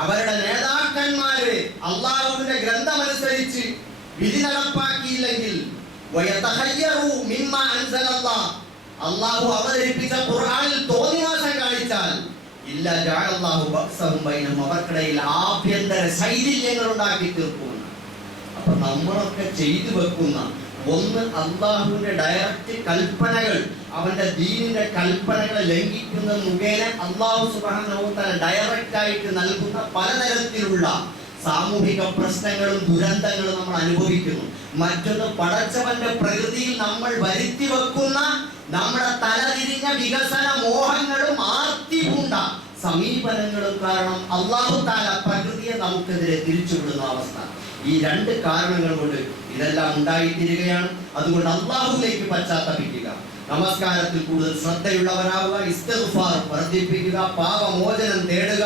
അവരുടെ നേതാക്കന്മാര് അല്ലാഹുവിന്റെ ഗ്രന്ഥമനുസരിച്ച് വിധി നടപ്പാക്കിയില്ലെങ്കിൽ വയതഖയ്യറു മിമ്മാ അൻസലല്ലാഹ്, അല്ലാഹു അവതരിപ്പിച്ച ഖുർആനിൽ തോന്നിവാസം കാണിച്ചാൽ ഇല്ല ജഅലല്ലാഹു ബഅസഹും ബൈനഹും, അവർക്കിടയിൽ ആഭ്യന്തര ശൈഥില്യങ്ങൾ ഉണ്ടാക്കി തീർക്കും. അപ്പൊ നമ്മളൊക്കെ ചെയ്തു വെക്കുന്ന ഒന്ന്, അല്ലാഹുവിന്റെ ഡയറക്റ്റ് കൽപ്പനകൾ, അവന്റെ ദീനിന്റെ കൽപ്പനകളെ ലംഘിക്കുന്ന മുഖേന അല്ലാഹു സുബ്ഹാനഹു വ തആല ഡയറക്റ്റ് ആയിട്ട് നൽകുന്ന പലതരത്തിലുള്ള സാമൂഹിക പ്രശ്നങ്ങളും ദുരന്തങ്ങളും നമ്മൾ അനുഭവിക്കുന്നു. മറ്റൊന്ന്, പടച്ചവന്റെ പ്രകൃതിയിൽ നമ്മൾ വരുത്തി വെക്കുന്ന നമ്മുടെ തലതിരിഞ്ഞ വികസന മോഹങ്ങളും ആർത്തിപൂണ്ട സമീപനങ്ങളും കാരണം അല്ലാഹു തആല പ്രകൃതിയെ നമുക്കെതിരെ തിരിച്ചുവിടുന്ന അവസ്ഥ. ഈ രണ്ട് കാരണങ്ങൾ കൊണ്ട് ഇതെല്ലാം ഉണ്ടായിത്തീരുകയാണ്. അതുകൊണ്ട് അല്ലാഹുവിലേക്ക് പശ്ചാത്തപിക്കുക, നമസ്കാരത്തിൽ കൂടുതൽ ശ്രദ്ധയുള്ളവരാവുക, ഇസ്തിഗ്ഫാർ വർദ്ധിപ്പിക്കുക, പാപമോചനം തേടുക,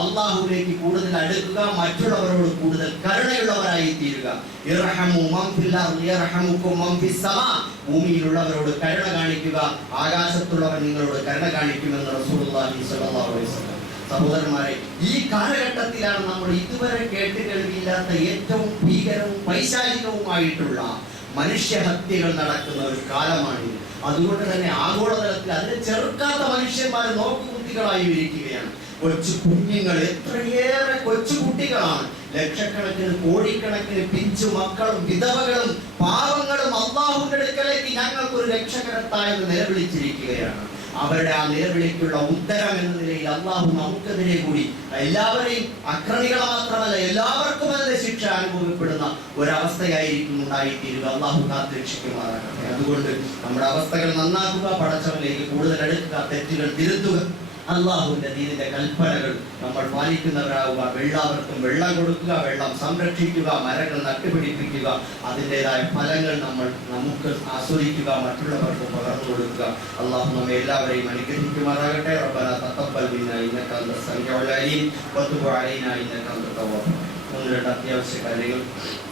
അല്ലാഹുവിലേക്ക് കൂടുതൽ അടുക്കുക, മറ്റുള്ളവരോട് കൂടുതൽ കരുണയുള്ളവരായി തീരുക. ഇർഹമു മൻ ഫിൽ അർളി യർഹമുകും മൻ ഫിസ് സമാ, ഭൂമിയിലുള്ളവരോട് കരുണ കാണിക്കുക, ആകാശത്തുള്ളവർ നിങ്ങളോട് കരുണ കാണിക്കുമെന്ന് റസൂലുള്ളാഹി സ്വല്ലല്ലാഹു അലൈഹി വസല്ലം. സഹോദരന്മാരെ, ഈ കാലഘട്ടത്തിലാണ് നമ്മൾ ഇതുവരെ കേട്ട് കേൾവിയില്ലാത്ത ഏറ്റവും ഭീകരവും പൈശാചികവുമായിട്ടുള്ള മനുഷ്യഹത്യകൾ നടക്കുന്ന ഒരു കാലമാണിത്. അതുകൊണ്ട് തന്നെ ആഗോളതലത്തിൽ അതിനെ ചെറുക്കാത്ത മനുഷ്യന്മാർ നോക്കുകുത്തികളായി ഇരിക്കുകയാണ്. കൊച്ചു കുഞ്ഞുങ്ങൾ, എത്രയേറെ കൊച്ചു കുട്ടികളാണ്, ലക്ഷക്കണക്കിന് കോടിക്കണക്കിന് പിഞ്ചു മക്കളും വിധവകളും പാവങ്ങളും അല്ലാഹുവിന്റെ അടുക്കലേക്ക് ഞങ്ങൾക്കൊരു രക്ഷകരത്തായെന്ന് നിലവിളിച്ചിരിക്കുകയാണ്. അവരുടെ ആ നിലവിളിക്കുള്ള ഉത്തരം എന്ന നിലയിൽ അല്ലാഹു നമുക്കെതിരെ കൂടി എല്ലാവരെയും, അക്രമികളെ മാത്രമല്ല എല്ലാവർക്കും അതിന്റെ ശിക്ഷ അനുഭവപ്പെടുന്ന ഒരവസ്ഥയായിരിക്കും ഉണ്ടായിത്തീരുക. അല്ലാഹു കാത്തുരക്ഷിക്കുമാറാകട്ടെ. അതുകൊണ്ട് നമ്മുടെ അവസ്ഥകൾ നന്നാക്കുക, പടച്ചവനിലേക്ക് കൂടുതൽ അടുക്കുക, തെറ്റുകൾ തിരുത്തുക. അള്ളാഹുവിന്റെ ദീനിന്റെ കൽപ്പനകൾ നമ്മൾ പാലിക്കുന്നവരാകുക. എല്ലാവർക്കും വെള്ളം കൊടുക്കുക, വെള്ളം സംരക്ഷിക്കുക, മരങ്ങൾ നട്ടുപിടിപ്പിക്കുക, അതിൻ്റെതായ ഫലങ്ങൾ നമുക്ക് ആസ്വദിക്കുക, മറ്റുള്ളവർക്ക് പകർന്നു കൊടുക്കുക. അള്ളാഹു നമ്മെ എല്ലാവരെയും അനുഗ്രഹിക്കുമാറാകട്ടെ. റബ്ബനാ തഖബ്ബൽ മിന്നാ ഇന്നക അൻതസ് സമീഉൽ അലീം വതുബ് അലൈനാ ഇന്നക അൻതത് തവ്വാബ്. ഒന്ന് രണ്ട് അത്യാവശ്യ കാര്യങ്ങൾ